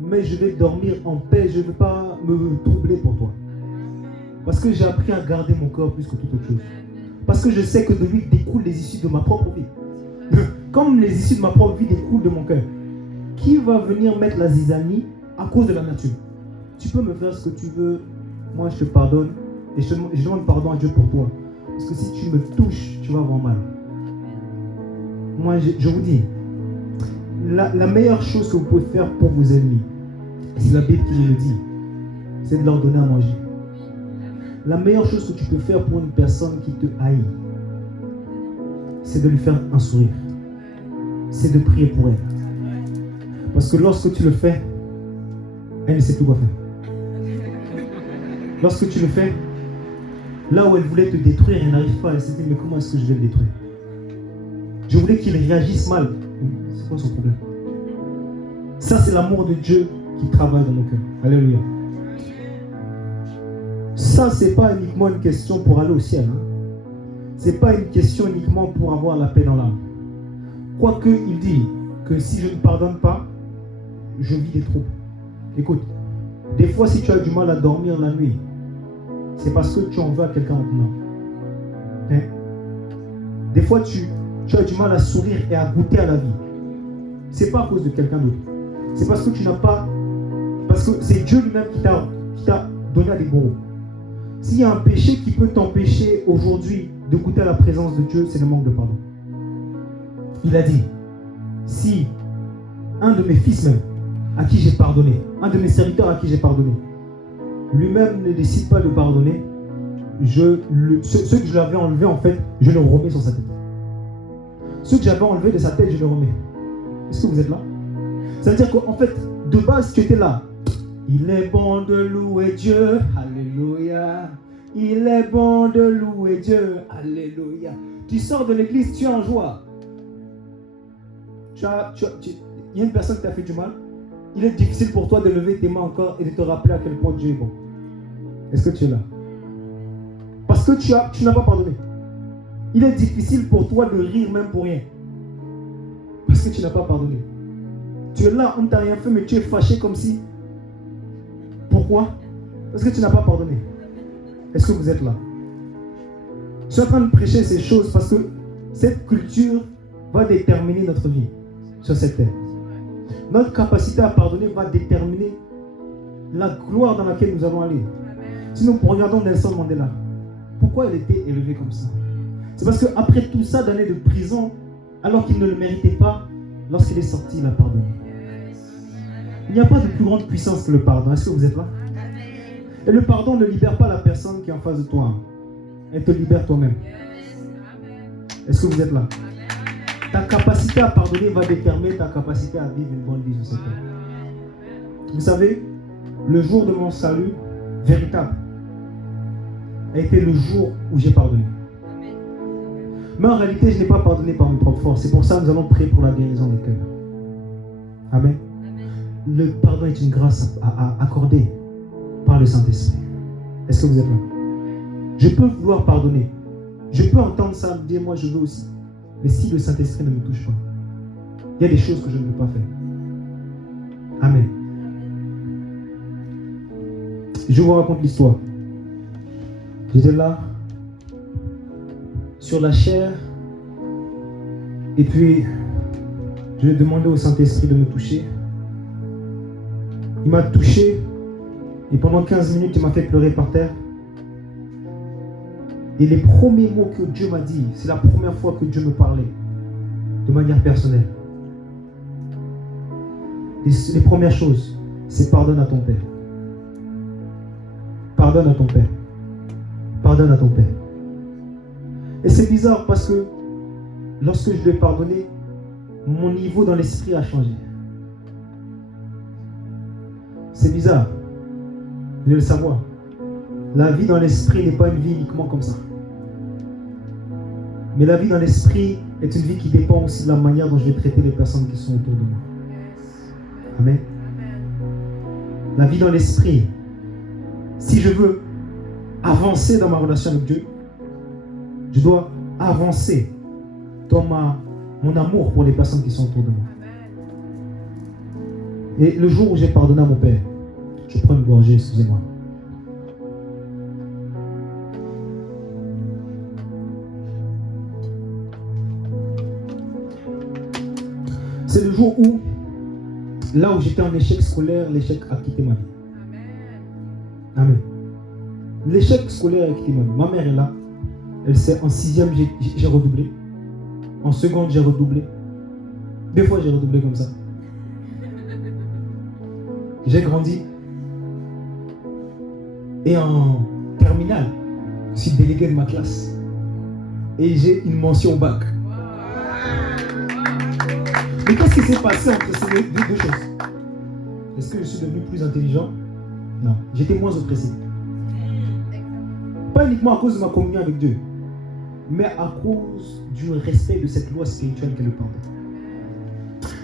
Mais je vais dormir en paix, je ne vais pas me troubler pour toi. Parce que j'ai appris à garder mon cœur plus que toute autre chose. Parce que je sais que de lui découlent les issues de ma propre vie. Comme les issues de ma propre vie découlent de mon cœur. Qui va venir mettre la zizanie à cause de la nature? Tu peux me faire ce que tu veux, moi je te pardonne. Et je demande pardon à Dieu pour toi. Parce que si tu me touches, tu vas avoir mal. Moi je vous dis, la meilleure chose que vous pouvez faire pour vos ennemis, c'est la Bible qui nous le dit, c'est de leur donner à manger. La meilleure chose que tu peux faire pour une personne qui te haït, c'est de lui faire un sourire. C'est de prier pour elle. Parce que lorsque tu le fais, elle ne sait plus quoi faire. Lorsque tu le fais, là où elle voulait te détruire, elle n'arrive pas. Elle s'est dit, mais comment est-ce que je vais le détruire? Je voulais qu'il réagisse mal. C'est quoi son problème? Ça, c'est l'amour de Dieu qui travaille dans nos cœurs. Alléluia. Ça, c'est pas uniquement une question pour aller au ciel. C'est pas une question uniquement pour avoir la paix dans l'âme. Quoique, il dit que si je ne pardonne pas, je vis des troubles. Écoute, des fois, si tu as du mal à dormir la nuit, c'est parce que tu en veux à quelqu'un en ton âme. Des fois, tu as du mal à sourire et à goûter à la vie. C'est pas à cause de quelqu'un d'autre. C'est parce que tu n'as pas... Parce que c'est Dieu lui-même qui t'a donné à des bourreaux. S'il y a un péché qui peut t'empêcher aujourd'hui de goûter à la présence de Dieu, c'est le manque de pardon. Il a dit, si un de mes fils même, à qui j'ai pardonné, un de mes serviteurs à qui j'ai pardonné, lui-même ne décide pas de pardonner, ceux que je l'avais enlevé, en fait, je le remets sur sa tête. Ceux que j'avais enlevé de sa tête, je le remets. Est-ce que vous êtes là? Ça veut dire qu'en fait, de base, tu étais là. Il est bon de louer Dieu, alléluia. Il est bon de louer Dieu, alléluia. Tu sors de l'église, tu es en joie. Il y a une personne qui t'a fait du mal. Il est difficile pour toi de lever tes mains encore et de te rappeler à quel point Dieu est bon. Est-ce que tu es là? Parce que tu n'as pas pardonné. Il est difficile pour toi de rire même pour rien. Parce que tu n'as pas pardonné. Tu es là, on ne t'a rien fait, mais tu es fâché comme si... Pourquoi? Parce que tu n'as pas pardonné. Est-ce que vous êtes là? Je suis en train de prêcher ces choses parce que cette culture va déterminer notre vie sur cette terre. Notre capacité à pardonner va déterminer la gloire dans laquelle nous allons aller. Si nous regardons Nelson Mandela, pourquoi il était élevé comme ça? C'est parce qu'après tout ça d'années de prison, alors qu'il ne le méritait pas, lorsqu'il est sorti, il a pardonné. Il n'y a pas de plus grande puissance que le pardon. Est-ce que vous êtes là? Et le pardon ne libère pas la personne qui est en face de toi. Elle te libère toi-même. Est-ce que vous êtes là? Ta capacité à pardonner va déterminer ta capacité à vivre une bonne vie sur cette terre. Vous savez, le jour de mon salut véritable a été le jour où j'ai pardonné. Mais en réalité, je n'ai pas pardonné par mes propres forces. C'est pour ça que nous allons prier pour la guérison des cœurs. Amen. Le pardon est une grâce accordée par le Saint-Esprit. Est-ce que vous êtes là? Je peux vouloir pardonner. Je peux entendre ça me dire, moi je veux aussi. Mais si le Saint-Esprit ne me touche pas, il y a des choses que je ne peux pas faire. Amen. Je vous raconte l'histoire. J'étais là, sur la chair, et puis je demandais au Saint-Esprit de me toucher. Il m'a touché, et pendant 15 minutes, il m'a fait pleurer par terre. Et les premiers mots que Dieu m'a dit, c'est la première fois que Dieu me parlait, de manière personnelle. Les premières choses, c'est pardonne à ton Père. Pardonne à ton Père. Pardonne à ton Père. Et c'est bizarre parce que lorsque je lui ai pardonné, mon niveau dans l'esprit a changé. C'est bizarre. Vous devez le savoir. La vie dans l'esprit n'est pas une vie uniquement comme ça. Mais la vie dans l'esprit est une vie qui dépend aussi de la manière dont je vais traiter les personnes qui sont autour de moi. Amen. la vie dans l'esprit, si je veux avancer dans ma relation avec Dieu, je dois avancer dans mon amour pour les personnes qui sont autour de moi. Et le jour où j'ai pardonné à mon père, je prends une gorgée, excusez-moi. C'est le jour où, là où j'étais en échec scolaire, l'échec a quitté ma vie. Amen. L'échec scolaire a quitté ma vie. Ma mère est là. Elle sait, en 6e, j'ai redoublé. En seconde, j'ai redoublé. 2 fois, j'ai redoublé comme ça. J'ai grandi. Et en terminale, je suis délégué de ma classe. Et j'ai une mention au bac. Mais qu'est-ce qui s'est passé entre ces deux choses? Est-ce que je suis devenu plus intelligent? Non, j'étais moins oppressé. Pas uniquement à cause de ma communion avec Dieu, mais à cause du respect de cette loi spirituelle qu'est le pardon.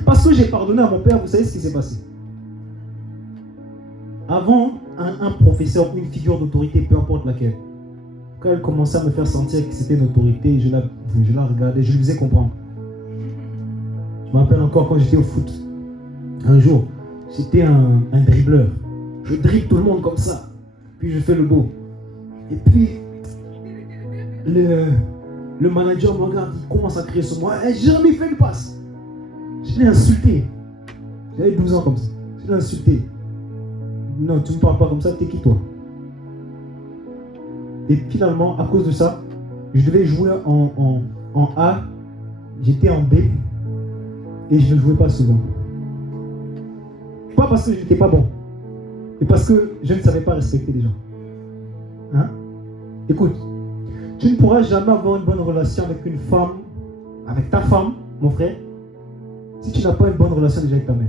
Parce que j'ai pardonné à mon père, vous savez ce qui s'est passé? Avant, un professeur ou une figure d'autorité, peu importe laquelle, quand elle commençait à me faire sentir que c'était une autorité, je la regardais, je lui faisais comprendre. Je me rappelle encore quand j'étais au foot. Un jour, j'étais un dribbleur. Je dribble tout le monde comme ça. Puis je fais le beau. Et puis, le manager me regarde, il commence à crier sur moi. Hey, j'ai jamais fait une passe. Je l'ai insulté. J'avais 12 ans comme ça. Je l'ai insulté. Non, tu ne me parles pas comme ça, t'es qui toi? Et finalement, à cause de ça, je devais jouer en A. J'étais en B. Et je ne jouais pas souvent. Pas parce que je n'étais pas bon, mais parce que je ne savais pas respecter les gens. Hein? Écoute, tu ne pourras jamais avoir une bonne relation avec une femme, avec ta femme, mon frère, si tu n'as pas une bonne relation déjà avec ta mère.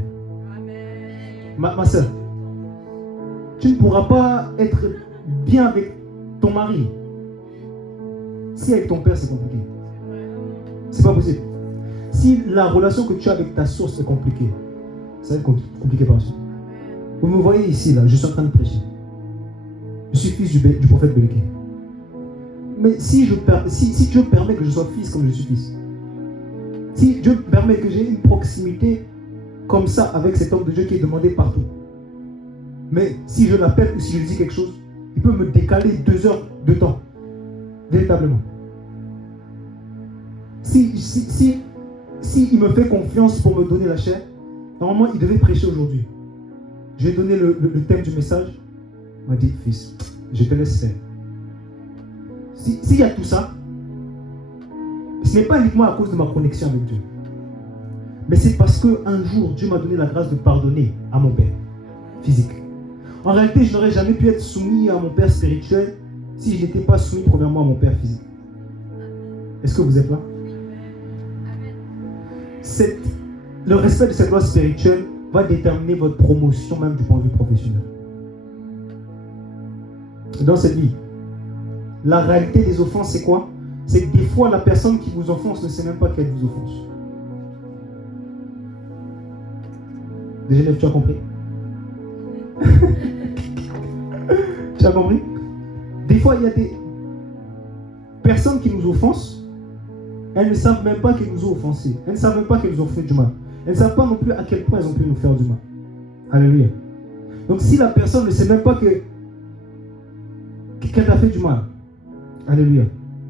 Amen. Ma soeur, tu ne pourras pas être bien avec ton mari si avec ton père c'est compliqué. C'est pas possible. Si la relation que tu as avec ta source est compliquée, ça va être compliqué par la suite. Vous me voyez ici, là, je suis en train de prêcher. Je suis fils du prophète Béléké. Mais si Dieu permet que je sois fils comme je suis fils, si Dieu permet que j'ai une proximité comme ça avec cet homme de Dieu qui est demandé partout, mais si je l'appelle ou si je lui dis quelque chose, il peut me décaler 2 heures de temps, véritablement. Si il me fait confiance pour me donner la chair, normalement il devait prêcher aujourd'hui. Je lui ai donné le thème du message. Il m'a dit, fils, je te laisse faire. S'il y a tout ça, ce n'est pas uniquement à cause de ma connexion avec Dieu, mais c'est parce qu'un jour Dieu m'a donné la grâce de pardonner à mon père physique. En réalité, je n'aurais jamais pu être soumis à mon père spirituel si je n'étais pas soumis premièrement à mon père physique. Est-ce que vous êtes là? Le respect de cette loi spirituelle va déterminer votre promotion même du point de vue professionnel. Dans cette vie, la réalité des offenses, c'est quoi? C'est que des fois, la personne qui vous offense ne sait même pas qu'elle vous offense. Déjà, tu as compris? Tu as compris? Des fois, il y a des personnes qui nous offensent. Elles ne savent même pas qu'elles nous ont offensés. Elles ne savent même pas qu'elles nous ont fait du mal. Elles ne savent pas non plus à quel point elles ont pu nous faire du mal. Alléluia. Donc si la personne ne sait même pas qu'elle t'a fait du mal. Alléluia.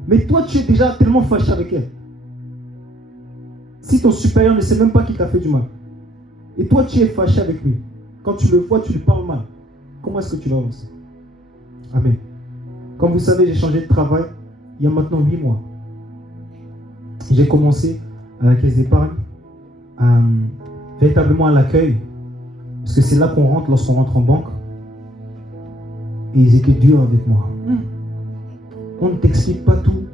Mais toi, tu es déjà tellement fâché avec elle. Si ton supérieur ne sait même pas qu'il t'a fait du mal, et toi, tu es fâché avec lui, quand tu le vois, tu lui parles mal, comment est-ce que tu vas avancer? Amen. Comme vous savez, j'ai changé de travail il y a maintenant 8 mois. J'ai commencé à la caisse d'épargne, véritablement à l'accueil, parce que c'est là qu'on rentre lorsqu'on rentre en banque. Et ils étaient durs avec moi. On ne t'explique pas tout.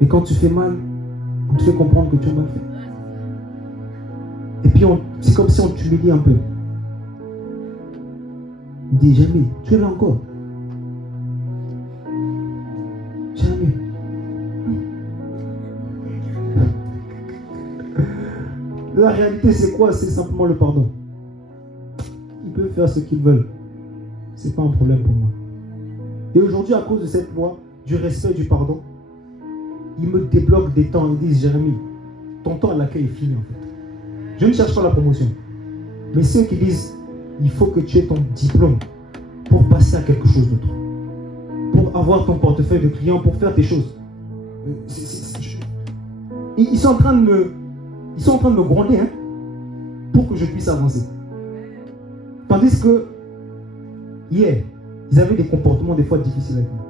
Mais quand tu fais mal, on te fait comprendre que tu as mal fait. Et puis c'est comme si on t'humilie un peu. Il dit jamais, tu es là encore. Jamais. La réalité, c'est quoi? C'est simplement le pardon. Il peut faire faire ce qu'ils veulent. Ce n'est pas un problème pour moi. Et aujourd'hui, à cause de cette loi, du respect, du pardon, ils me débloquent des temps. Ils disent, Jérémie, ton temps à l'accueil est fini en fait. Je ne cherche pas la promotion. Mais ceux qui disent, il faut que tu aies ton diplôme pour passer à quelque chose d'autre. Pour avoir ton portefeuille de clients, pour faire tes choses. Ils sont en train de me gronder, hein, pour que je puisse avancer. Tandis que hier, ils avaient des comportements des fois difficiles avec moi.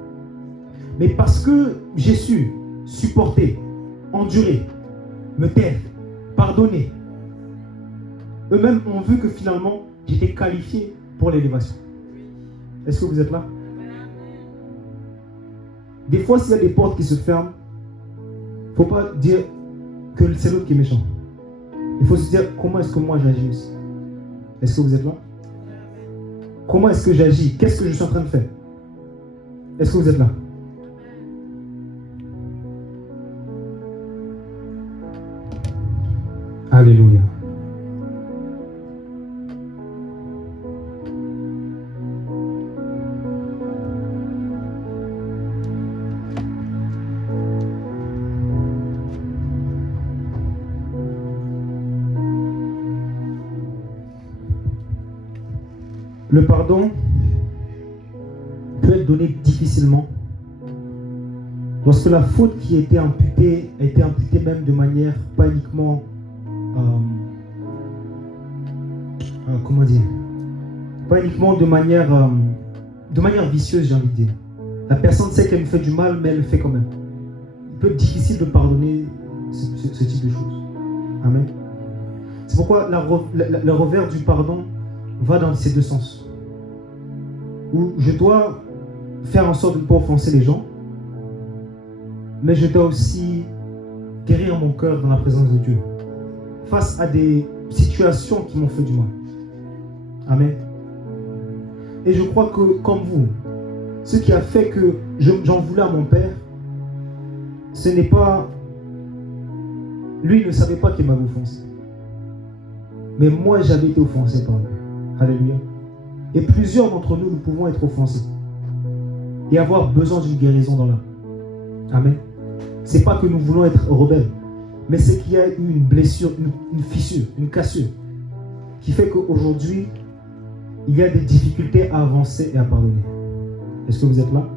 Mais parce que j'ai su supporter, endurer, me taire, pardonner, eux-mêmes ont vu que finalement, j'étais qualifié pour l'élévation. Est-ce que vous êtes là? Des fois, s'il y a des portes qui se ferment, il ne faut pas dire que c'est l'autre qui est méchant. Il faut se dire comment est-ce que moi j'agis aussi. Est-ce que vous êtes là? Comment est-ce que j'agis? Qu'est-ce que je suis en train de faire? Est-ce que vous êtes là? Alléluia. Le pardon peut être donné difficilement lorsque la faute qui a été imputée même de manière pas uniquement comment dire, pas uniquement de manière vicieuse, j'ai envie de dire. La personne sait qu'elle me fait du mal, mais elle le fait quand même. Il peut être difficile de pardonner ce type de choses. Amen. C'est pourquoi le revers du pardon va dans ces deux sens. Où je dois faire en sorte de ne pas offenser les gens, mais je dois aussi guérir mon cœur dans la présence de Dieu face à des situations qui m'ont fait du mal. Amen. Et je crois que, comme vous, ce qui a fait que j'en voulais à mon père, ce n'est pas... Lui, il ne savait pas qu'il m'avait offensé. Mais moi, j'avais été offensé par lui. Alléluia. Et plusieurs d'entre nous, nous pouvons être offensés et avoir besoin d'une guérison dans l'âme. Amen. C'est pas que nous voulons être rebelles, mais c'est qu'il y a eu une blessure, une fissure, une cassure qui fait qu'aujourd'hui, il y a des difficultés à avancer et à pardonner. Est-ce que vous êtes là?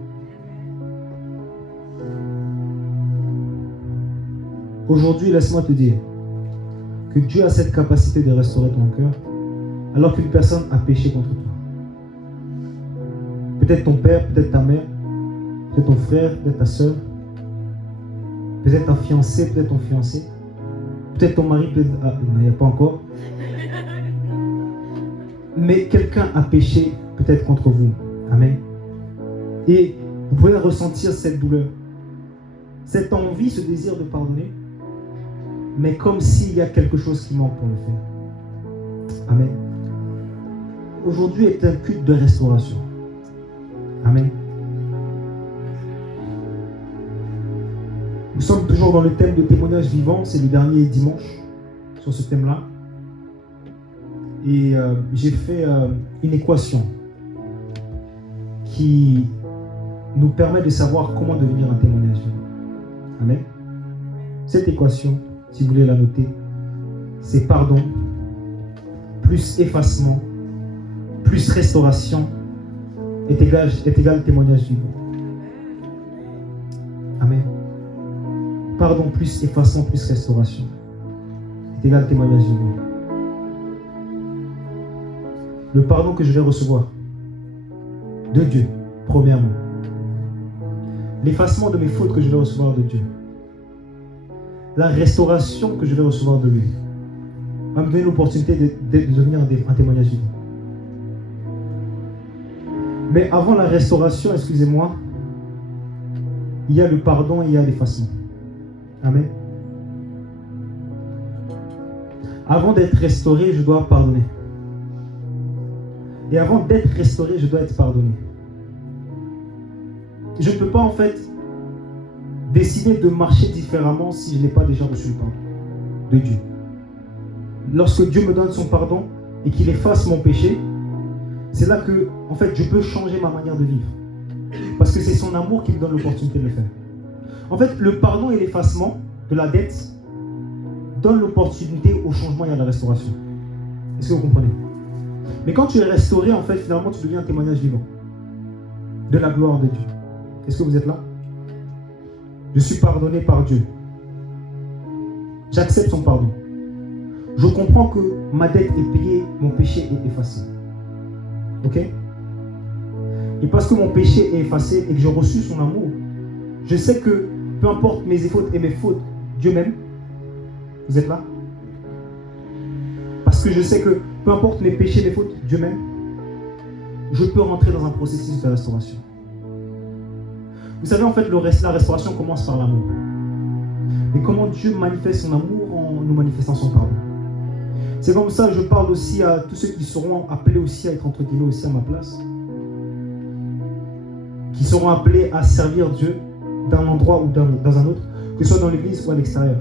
Aujourd'hui, laisse-moi te dire que Dieu a cette capacité de restaurer ton cœur alors qu'une personne a péché contre toi. Peut-être ton père, peut-être ta mère, peut-être ton frère, peut-être ta soeur, peut-être ta fiancée, peut-être ton fiancé, peut-être ton mari, peut-être... Ah, il n'y a pas encore. Mais quelqu'un a péché peut-être contre vous. Amen. Et vous pouvez ressentir cette douleur, cette envie, ce désir de pardonner, mais comme s'il y a quelque chose qui manque pour le faire. Amen. Aujourd'hui est un culte de restauration. Amen. Nous sommes toujours dans le thème de témoignage vivant. C'est le dernier dimanche sur ce thème-là. Et j'ai fait une équation qui nous permet de savoir comment devenir un témoignage vivant. Amen. Cette équation, si vous voulez la noter, c'est pardon, plus effacement, plus restauration, est égal témoignage vivant. Amen. Pardon plus effacement plus restauration est égal témoignage vivant. Le pardon que je vais recevoir de Dieu, premièrement. L'effacement de mes fautes que je vais recevoir de Dieu. La restauration que je vais recevoir de lui va me donner l'opportunité de devenir un témoignage vivant. Mais avant la restauration, excusez-moi, il y a le pardon et il y a l'effacement. Amen. Avant d'être restauré, je dois pardonner. Et avant d'être restauré, je dois être pardonné. Je ne peux pas en fait décider de marcher différemment si je n'ai pas déjà reçu le pardon de Dieu. Lorsque Dieu me donne son pardon et qu'il efface mon péché, c'est là que, en fait, je peux changer ma manière de vivre. Parce que c'est son amour qui me donne l'opportunité de le faire. En fait, le pardon et l'effacement de la dette donnent l'opportunité au changement et à la restauration. Est-ce que vous comprenez? Mais quand tu es restauré, en fait, finalement, tu deviens un témoignage vivant de la gloire de Dieu. Est-ce que vous êtes là? Je suis pardonné par Dieu. J'accepte son pardon. Je comprends que ma dette est payée, mon péché est effacé. Ok? Et parce que mon péché est effacé et que j'ai reçu son amour, je sais que peu importe mes fautes et mes fautes, Dieu m'aime. Vous êtes là? Parce que je sais que peu importe mes péchés et mes fautes, Dieu m'aime. Je peux rentrer dans un processus de restauration. Vous savez, en fait, la restauration commence par l'amour. Mais comment Dieu manifeste son amour en nous manifestant son pardon? C'est comme ça que je parle aussi à tous ceux qui seront appelés aussi à être entre guillemets aussi à ma place. Qui seront appelés à servir Dieu d'un endroit ou dans un autre, que ce soit dans l'église ou à l'extérieur.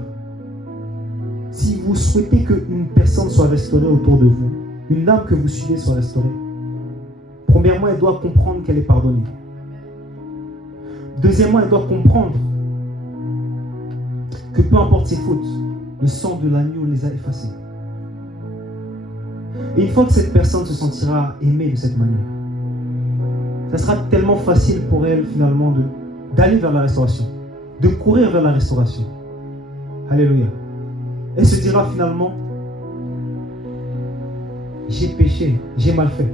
Si vous souhaitez qu'une personne soit restaurée autour de vous, une âme que vous suivez soit restaurée, premièrement, elle doit comprendre qu'elle est pardonnée. Deuxièmement, elle doit comprendre que peu importe ses fautes, le sang de l'agneau les a effacées. Et une fois que cette personne se sentira aimée de cette manière, ça sera tellement facile pour elle finalement d'aller vers la restauration, de courir vers la restauration. Alléluia. Elle se dira finalement, j'ai péché, j'ai mal fait.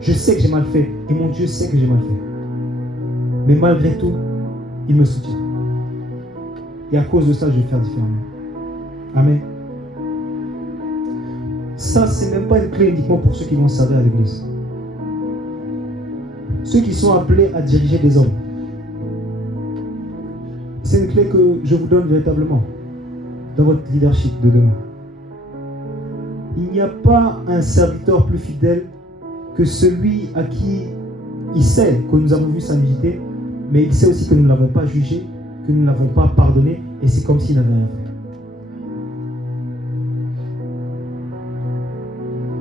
Je sais que j'ai mal fait et mon Dieu sait que j'ai mal fait. Mais malgré tout, il me soutient. Et à cause de ça, je vais faire différemment. Amen. Ça, c'est même pas une clé uniquement pour ceux qui vont servir à l'église. Ceux qui sont appelés à diriger des hommes. C'est une clé que je vous donne véritablement dans votre leadership de demain. Il n'y a pas un serviteur plus fidèle que celui à qui il sait que nous avons vu sa nudité, mais il sait aussi que nous ne l'avons pas jugé, que nous ne l'avons pas pardonné, et c'est comme s'il n'avait rien fait.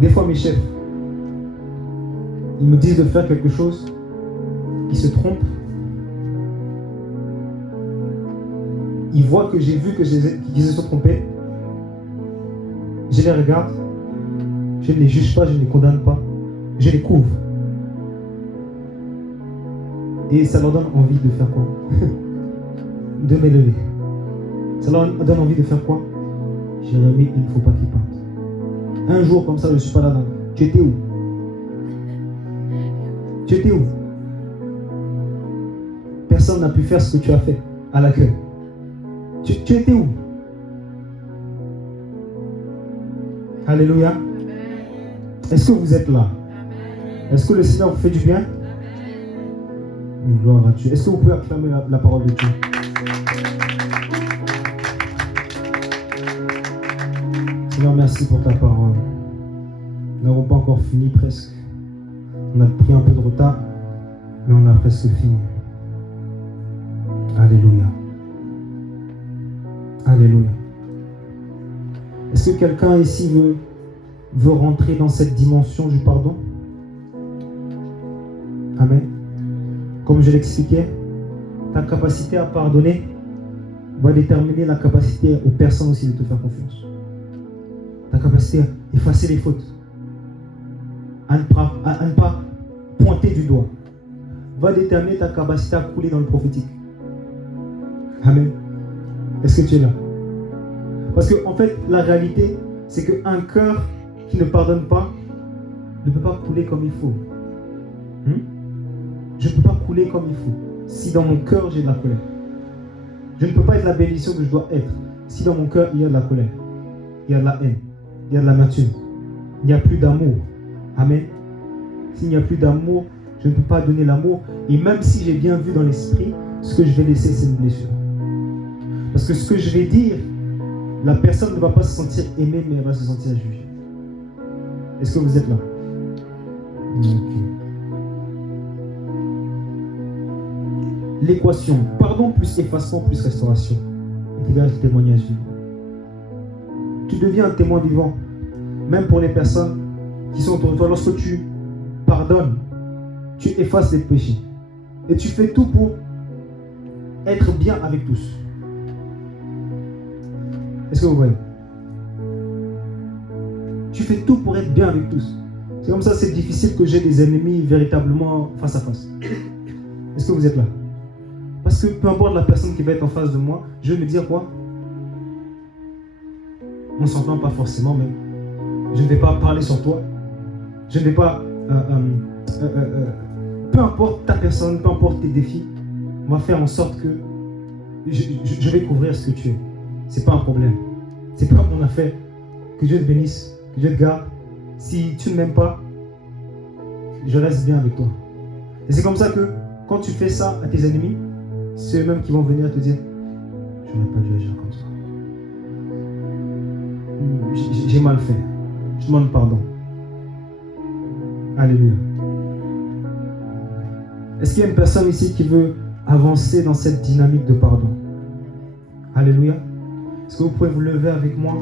Des fois, mes chefs, ils me disent de faire quelque chose, ils se trompent, ils voient que j'ai vu qu'ils se sont trompés, je les regarde, je ne les juge pas, je ne les condamne pas, je les couvre. Et ça leur donne envie de faire quoi? De m'élever. Ça leur donne envie de faire quoi? Jérémie, il ne faut pas qu'il parte. Un jour comme ça, je ne suis pas là. Tu étais où? Tu étais où? Personne n'a pu faire ce que tu as fait à l'accueil. Tu étais où? Alléluia. Est-ce que vous êtes là? Est-ce que le Seigneur vous fait du bien? Gloire à Dieu. Est-ce que vous pouvez acclamer la parole de Dieu? Seigneur, merci pour ta parole. Nous n'avons pas encore fini presque. On a pris un peu de retard, mais on a presque fini. Alléluia. Alléluia. Est-ce que quelqu'un ici veut rentrer dans cette dimension du pardon? Amen. Comme je l'expliquais, ta capacité à pardonner va déterminer la capacité aux personnes aussi de te faire confiance. Ta capacité à effacer les fautes, à ne pas pointer du doigt, va déterminer ta capacité à couler dans le prophétique. Amen. Est-ce que tu es là? Parce que en fait, la réalité, c'est qu'un cœur qui ne pardonne pas ne peut pas couler comme il faut. Je ne peux pas couler comme il faut si dans mon cœur j'ai de la colère. Je ne peux pas être la bénédiction que je dois être si dans mon cœur il y a de la colère, il y a de la haine, il y a de l'amertume, il n'y a plus d'amour. Amen. S'il n'y a plus d'amour, je ne peux pas donner l'amour. Et même si j'ai bien vu dans l'esprit, ce que je vais laisser, c'est une blessure. Parce que ce que je vais dire, la personne ne va pas se sentir aimée, mais elle va se sentir jugée. Est-ce que vous êtes là? Okay. L'équation pardon plus effacement plus restauration est égale à témoignage vivant. Tu deviens un témoin vivant, même pour les personnes qui sont autour de toi. Lorsque tu pardonnes, tu effaces les péchés. Et tu fais tout pour être bien avec tous. Est-ce que vous voyez? Tu fais tout pour être bien avec tous. C'est comme ça, c'est difficile que j'ai des ennemis véritablement face à face. Est-ce que vous êtes là? Parce que peu importe la personne qui va être en face de moi, je vais me dire quoi? On ne s'entend pas forcément, mais je ne vais pas parler sur toi. Je ne vais pas... peu importe ta personne, peu importe tes défis, on va faire en sorte que je vais couvrir ce que tu es. C'est pas un problème. C'est pas mon affaire. Que Dieu te bénisse, que Dieu te garde. Si tu ne m'aimes pas, je reste bien avec toi. Et c'est comme ça que quand tu fais ça à tes ennemis, c'est eux-mêmes qui vont venir te dire, j'aurais pas dû agir comme ça. J'ai mal fait. Je demande pardon. Alléluia. Est-ce qu'il y a une personne ici qui veut avancer dans cette dynamique de pardon? Alléluia. Est-ce que vous pouvez vous lever avec moi?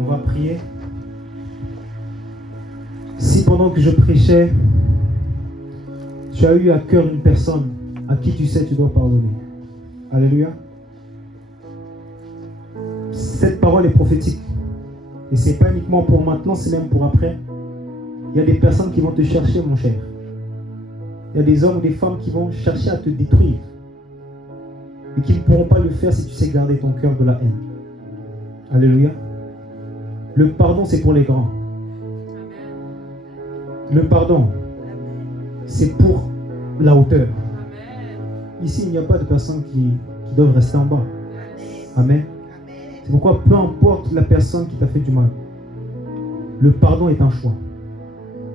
On va prier. Si pendant que je prêchais, tu as eu à cœur une personne à qui tu sais tu dois pardonner. Alléluia. Cette parole est prophétique. Et c'est pas uniquement pour maintenant, c'est même pour après. Il y a des personnes qui vont te chercher, mon cher. Il y a des hommes ou des femmes qui vont chercher à te détruire. Et qui ne pourront pas le faire si tu sais garder ton cœur de la haine. Alléluia. Le pardon, c'est pour les grands. Le pardon, c'est pour la hauteur. Ici, il n'y a pas de personnes qui doivent rester en bas. Amen. C'est pourquoi peu importe la personne qui t'a fait du mal, le pardon est un choix.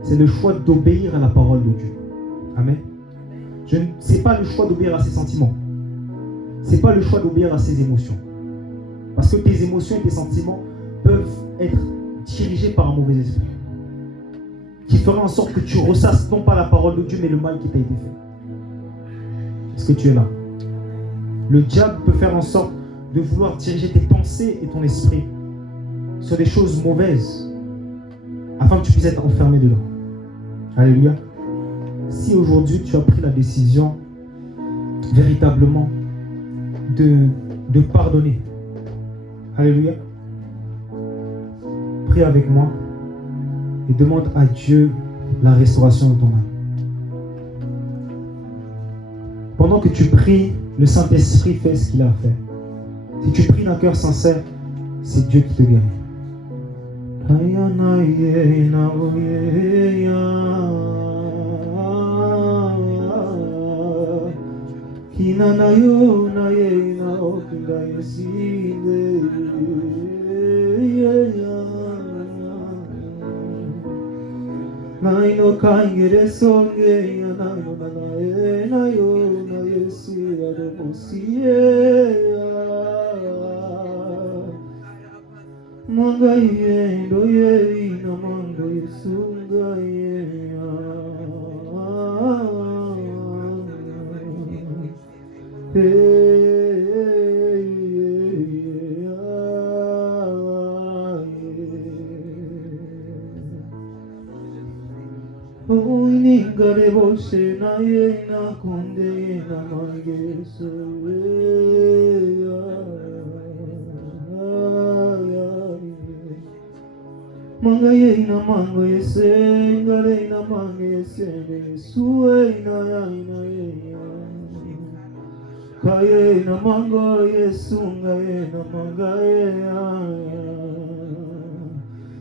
C'est le choix d'obéir à la parole de Dieu. Amen. Ce n'est pas le choix d'obéir à ses sentiments. Ce n'est pas le choix d'obéir à ses émotions. Parce que tes émotions et tes sentiments peuvent être dirigés par un mauvais esprit. Qui fera en sorte que tu ressasses non pas la parole de Dieu, mais le mal qui t'a été fait. Est-ce que tu es là? Le diable peut faire en sorte de vouloir diriger tes pensées et ton esprit sur des choses mauvaises, afin que tu puisses être enfermé dedans. Alléluia. Si aujourd'hui tu as pris la décision véritablement de pardonner, alléluia, prie avec moi et demande à Dieu la restauration de ton âme. Pendant que tu pries, le Saint-Esprit fait ce qu'il a à faire. Si tu pries d'un cœur sincère, c'est Dieu qui te guérit.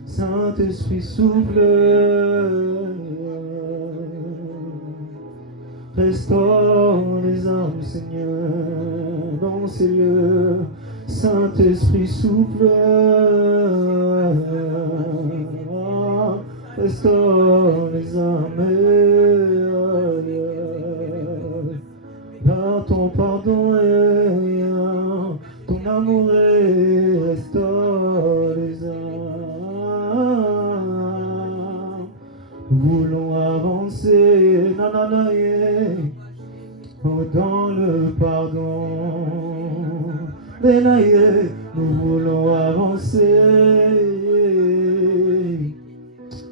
Saint-Esprit souffle, restaure les âmes, Seigneur, dans ces lieux. Saint-Esprit souffle, restaure les âmes. Par ton pardon et ton amour restaure les âmes. Nous voulons avancer, dans le pardon. Nous voulons avancer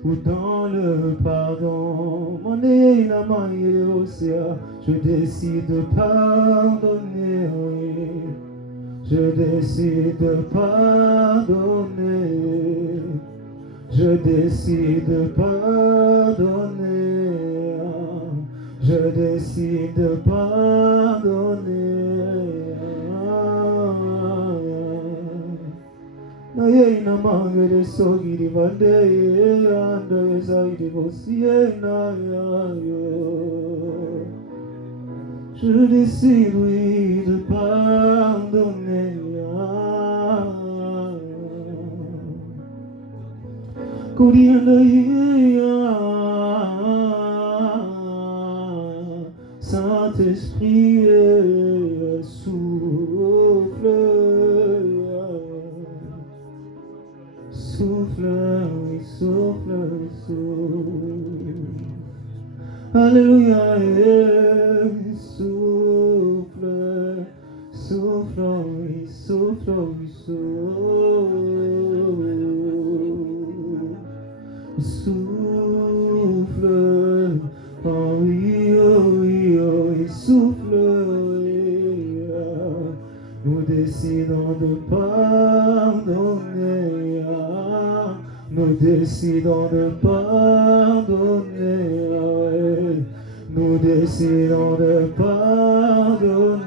ou dans le pardon. Mané la main et l'océan, je décide de pardonner. Je décide de pardonner. Je décide de pardonner. Je décide de pardonner. Naye ina mangere sogiri vande ando esaidi vosie na yo. Je décide oui de pardonner. Kurianda Saint-Esprit souffle. Souffle, oui, souffle, souffle. Alléluia, souffle, souffle, oui, souffle, oui, souffle. Souffle, oh oui, oh oui, oh oui, souffle, oui. Nous décidons de pardonner. Nous décidons de pardonner. Nous décidons de pardonner.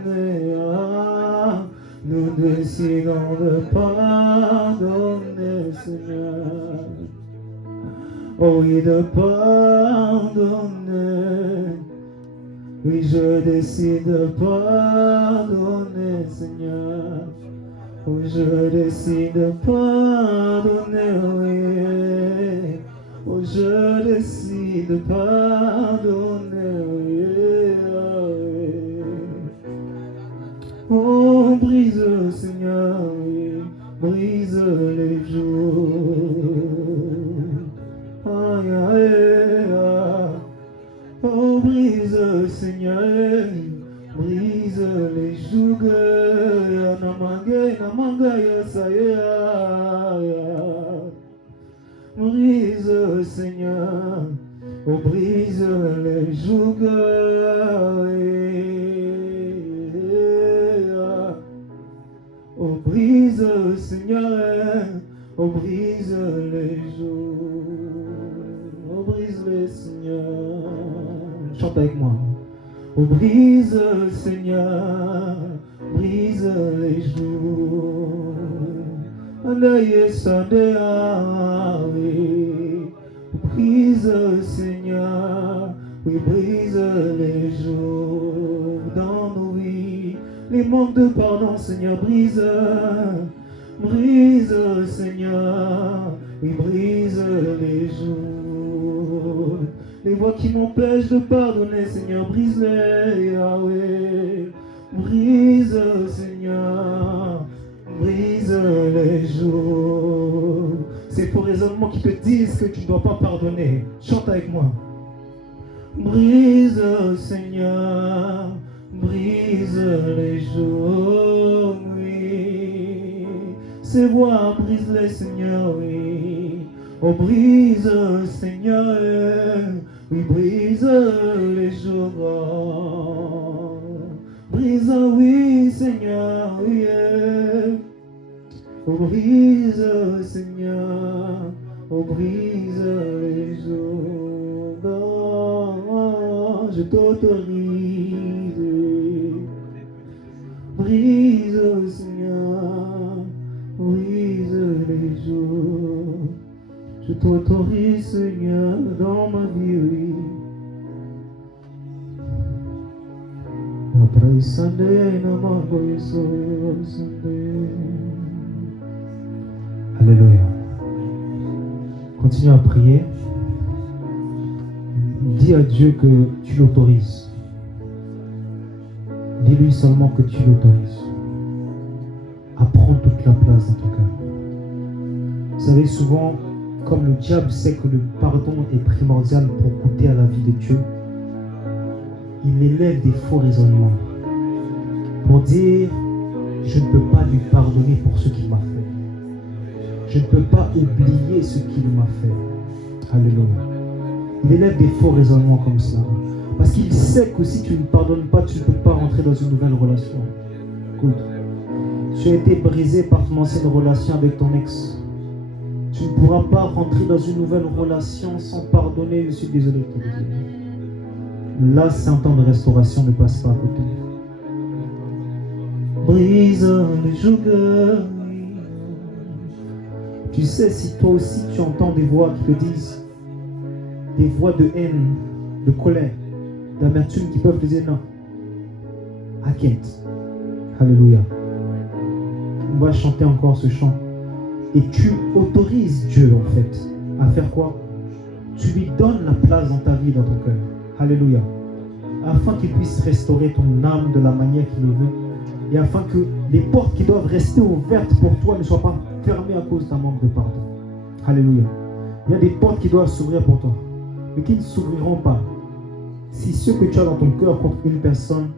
Nous décidons de pardonner, Seigneur. Oh oui, de pardonner. Oui, je décide de pardonner, Seigneur. Oh, je décide de pardonner, oui. Oh, je décide de pardonner, oui. Oh, brise, Seigneur, oui. Brise les jours. Aïe, aïe, aïe. Oh, brise, Seigneur. Brise les jougs, namanga yasaya. Brise, Seigneur, oh brise les jougs. Oh brise, Seigneur, oh brise les jougs. Oh brise les Seigneur. Chante avec moi. Oh brise, Seigneur, brise les jours. Anaye Sandea, oui. Brise, Seigneur, oui, brise les jours dans nos vies. Les manques de pardon, Seigneur, brise. Brise, Seigneur, oui, brise les jours. Les voix qui m'empêchent de pardonner, Seigneur, brise-les, Yahweh. Brise, Seigneur, brise les jours. Ces faux raisonnements qui te disent que tu ne dois pas pardonner. Chante avec moi. Brise, Seigneur, brise les jours, oui. Ces voix, brise-les, Seigneur, oui. Oh, brise, Seigneur, oui, brise les jours. Brise, oui, Seigneur, oui. Oh, brise, Seigneur, oh, brise les jours. Je t'autorise. Brise, Seigneur, brise les jours. Je t'autorise, Seigneur, dans ma vie, oui. Alléluia. Continue à prier. Dis à Dieu que tu l'autorises. Dis-lui seulement que tu l'autorises à prendre toute la place dans ton cœur. Vous savez, souvent, comme le diable sait que le pardon est primordial pour goûter à la vie de Dieu, il élève des faux raisonnements pour dire « Je ne peux pas lui pardonner pour ce qu'il m'a fait. Je ne peux pas oublier ce qu'il m'a fait. Alléluia. Il élève des faux raisonnements comme cela. Parce qu'il sait que si tu ne pardonnes pas, tu ne peux pas rentrer dans une nouvelle relation. Écoute, tu as été brisé par ton ancienne relation avec ton ex. Tu ne pourras pas rentrer dans une nouvelle relation sans pardonner. Je suis désolé de te le dire. Là, c'est un temps de restauration, ne passe pas à côté. Brise les jougs. Tu sais, si toi aussi tu entends des voix qui te disent, des voix de haine, de colère, d'amertume qui peuvent te dire non, inquiète. Alléluia. On va chanter encore ce chant. Et tu autorises Dieu en fait à faire quoi? Tu lui donnes la place dans ta vie, dans ton cœur. Alléluia. Afin qu'il puisse restaurer ton âme de la manière qu'il le veut. Et afin que les portes qui doivent rester ouvertes pour toi ne soient pas fermées à cause d'un manque de pardon. Alléluia. Il y a des portes qui doivent s'ouvrir pour toi, mais qui ne s'ouvriront pas si ce que tu as dans ton cœur contre une personne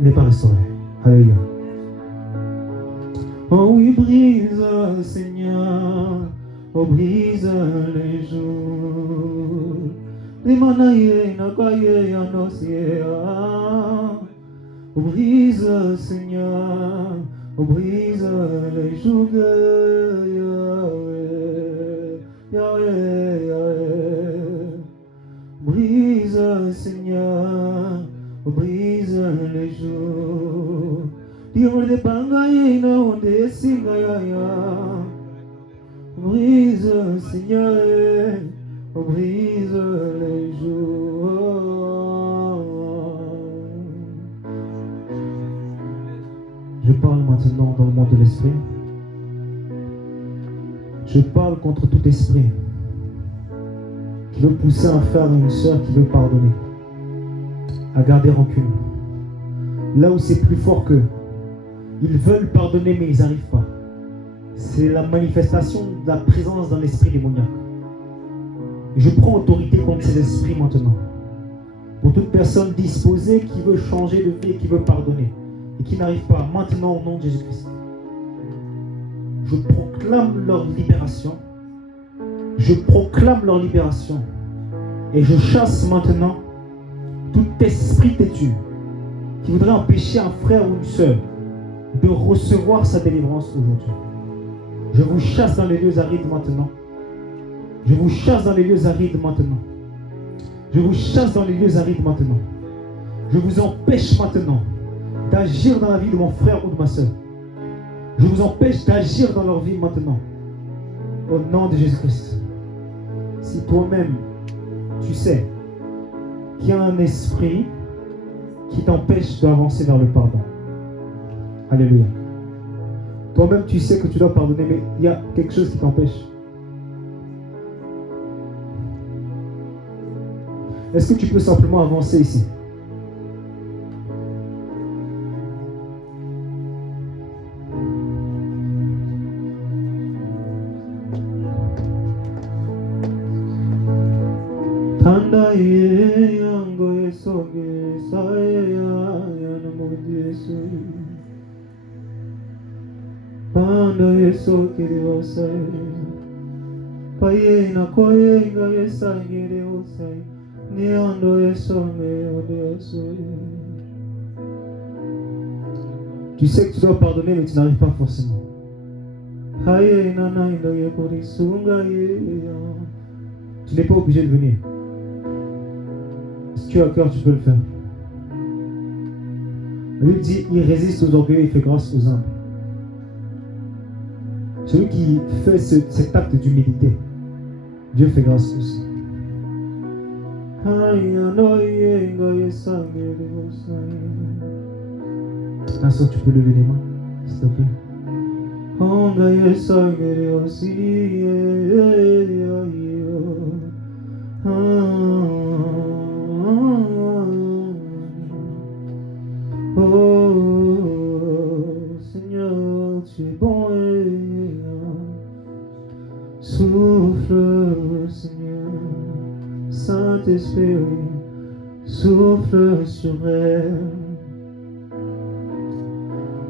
n'est pas restauré. Alléluia. Oh oui, brise, Seigneur, oh brise les jours. Limanaye nakaye anosia. Oh brise, Seigneur, oh brise les jours. Yahweh, Yahweh. Brise, Seigneur, oh brise les jours. Dieu de bangaye na onde singaya. Brise, Seigneur, oh brise les jours. Je parle maintenant dans le monde de l'esprit. Je parle contre tout esprit qui veut pousser un frère ou une soeur qui veut pardonner, à garder rancune. Là où c'est plus fort qu'eux, ils veulent pardonner mais ils n'arrivent pas. C'est la manifestation de la présence d'un esprit démoniaque. Je prends autorité contre ces esprits maintenant. Pour toute personne disposée qui veut changer de vie et qui veut pardonner et qui n'arrive pas, maintenant au nom de Jésus-Christ. Je proclame leur libération. Je proclame leur libération. Et je chasse maintenant tout esprit têtu qui voudrait empêcher un frère ou une sœur de recevoir sa délivrance aujourd'hui. Je vous chasse dans les lieux arides maintenant. Je vous chasse dans les lieux arides maintenant. Je vous chasse dans les lieux arides maintenant. Je vous empêche maintenant d'agir dans la vie de mon frère ou de ma sœur. Je vous empêche d'agir dans leur vie maintenant. Au nom de Jésus-Christ. Si toi-même, tu sais qu'il y a un esprit qui t'empêche d'avancer vers le pardon. Alléluia. Toi-même, tu sais que tu dois pardonner, mais il y a quelque chose qui t'empêche. Est-ce que tu peux simplement avancer ici? Tanda ye yango yesoge saya yanamodiesu. Panda yesoge osai. Paye na koye nga yesagere osai. Niando yesome odiesu. Tu sais que tu dois pardonner, mais tu n'arrives pas forcément. Paye na naindo yekorisunga ye. Tu n'es pas obligé de venir. Si tu as à cœur, tu peux le faire. La Bible dit, il résiste aux orgueilleux, il fait grâce aux humbles. Celui qui fait cet acte d'humilité, Dieu fait grâce aussi. Instant, tu peux lever les mains, s'il te plaît. Oh Seigneur, tu es bon et souffle Seigneur, Saint-Esprit, souffle sur elle,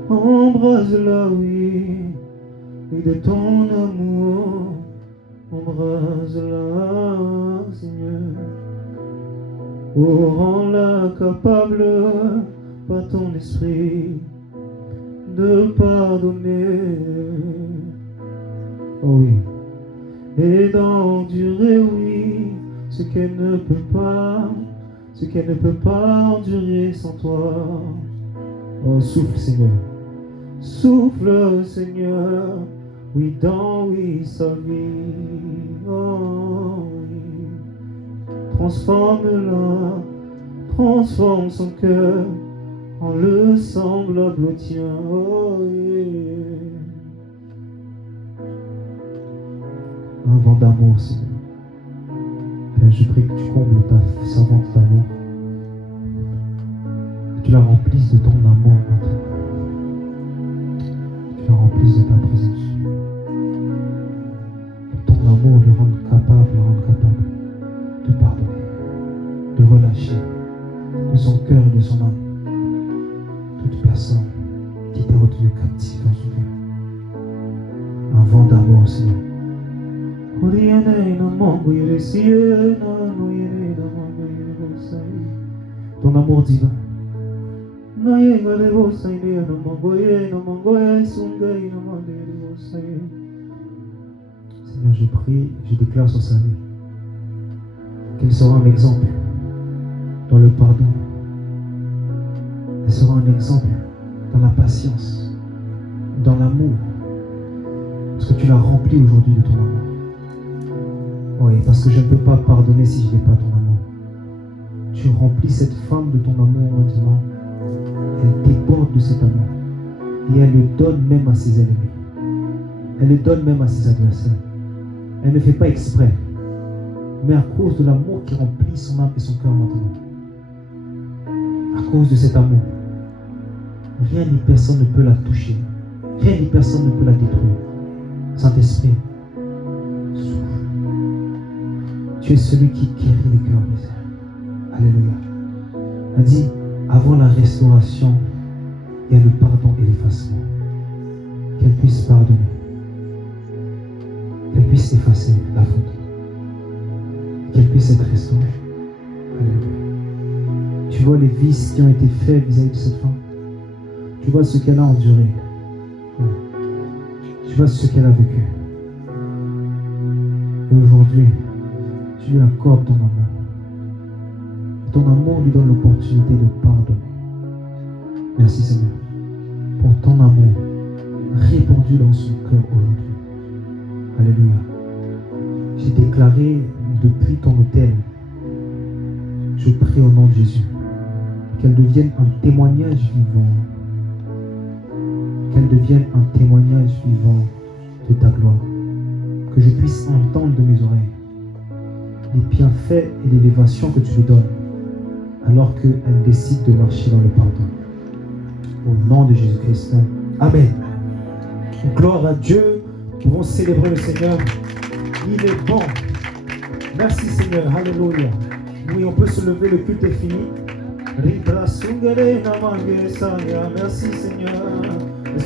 embrase-la, oui, et de ton amour, embrase-la, Seigneur. Oh, rends-la capable par ton esprit de pardonner. Oh oui. Et d'endurer, oui, ce qu'elle ne peut pas endurer sans toi. Oh, souffle, Seigneur. Souffle, Seigneur. Oui, dans, oui, sa vie. Oh, oui. Transforme-la, transforme son cœur en le semblable au tien. Oh, yeah. Un vent d'amour, Seigneur. Père, je prie que tu combles ta servante d'amour. Que tu la remplisses de ton amour maintenant. Que tu la remplisses de ta présence. Que ton amour lui rende capable de pardonner, de relâcher de son cœur et de son âme toute personne qui t'est retenue captive dans son cœur. Un vent d'amour, Seigneur. Ton amour divin. Seigneur, je prie, je déclare sur sa vie qu'elle sera un exemple dans le pardon. Elle sera un exemple dans la patience, dans l'amour. Parce que tu l'as rempli aujourd'hui de ton amour. Oui, parce que je ne peux pas pardonner si je n'ai pas ton amour. Tu remplis cette femme de ton amour maintenant. Elle déborde de cet amour. Et elle le donne même à ses ennemis. Elle le donne même à ses adversaires. Elle ne fait pas exprès. Mais à cause de l'amour qui remplit son âme et son cœur maintenant. À cause de cet amour. Rien ni personne ne peut la toucher. Rien ni personne ne peut la détruire. Saint-Esprit, souffle. Tu es celui qui guérit les cœurs brisés. Alléluia. Elle dit, avant la restauration, il y a le pardon et l'effacement. Qu'elle puisse pardonner. Qu'elle puisse effacer la faute. Qu'elle puisse être restaurée. Alléluia. Tu vois les vices qui ont été faits vis-à-vis de cette femme. Tu vois ce qu'elle a enduré. Tu vois ce qu'elle a vécu. Et aujourd'hui, tu lui accordes ton amour. Ton amour lui donne l'opportunité de pardonner. Merci Seigneur pour ton amour répandu dans son cœur aujourd'hui. Alléluia. J'ai déclaré depuis ton autel, je prie au nom de Jésus, qu'elle devienne un témoignage vivant. Qu'elle devienne un témoignage vivant de ta gloire. Que je puisse entendre de mes oreilles les bienfaits et l'élévation que tu lui donnes alors qu'elle décide de marcher dans le pardon. Au nom de Jésus-Christ. Amen. Gloire à Dieu. Nous pouvons célébrer le Seigneur. Il est bon. Merci Seigneur. Alléluia. Oui, on peut se lever, le culte est fini. Merci Seigneur.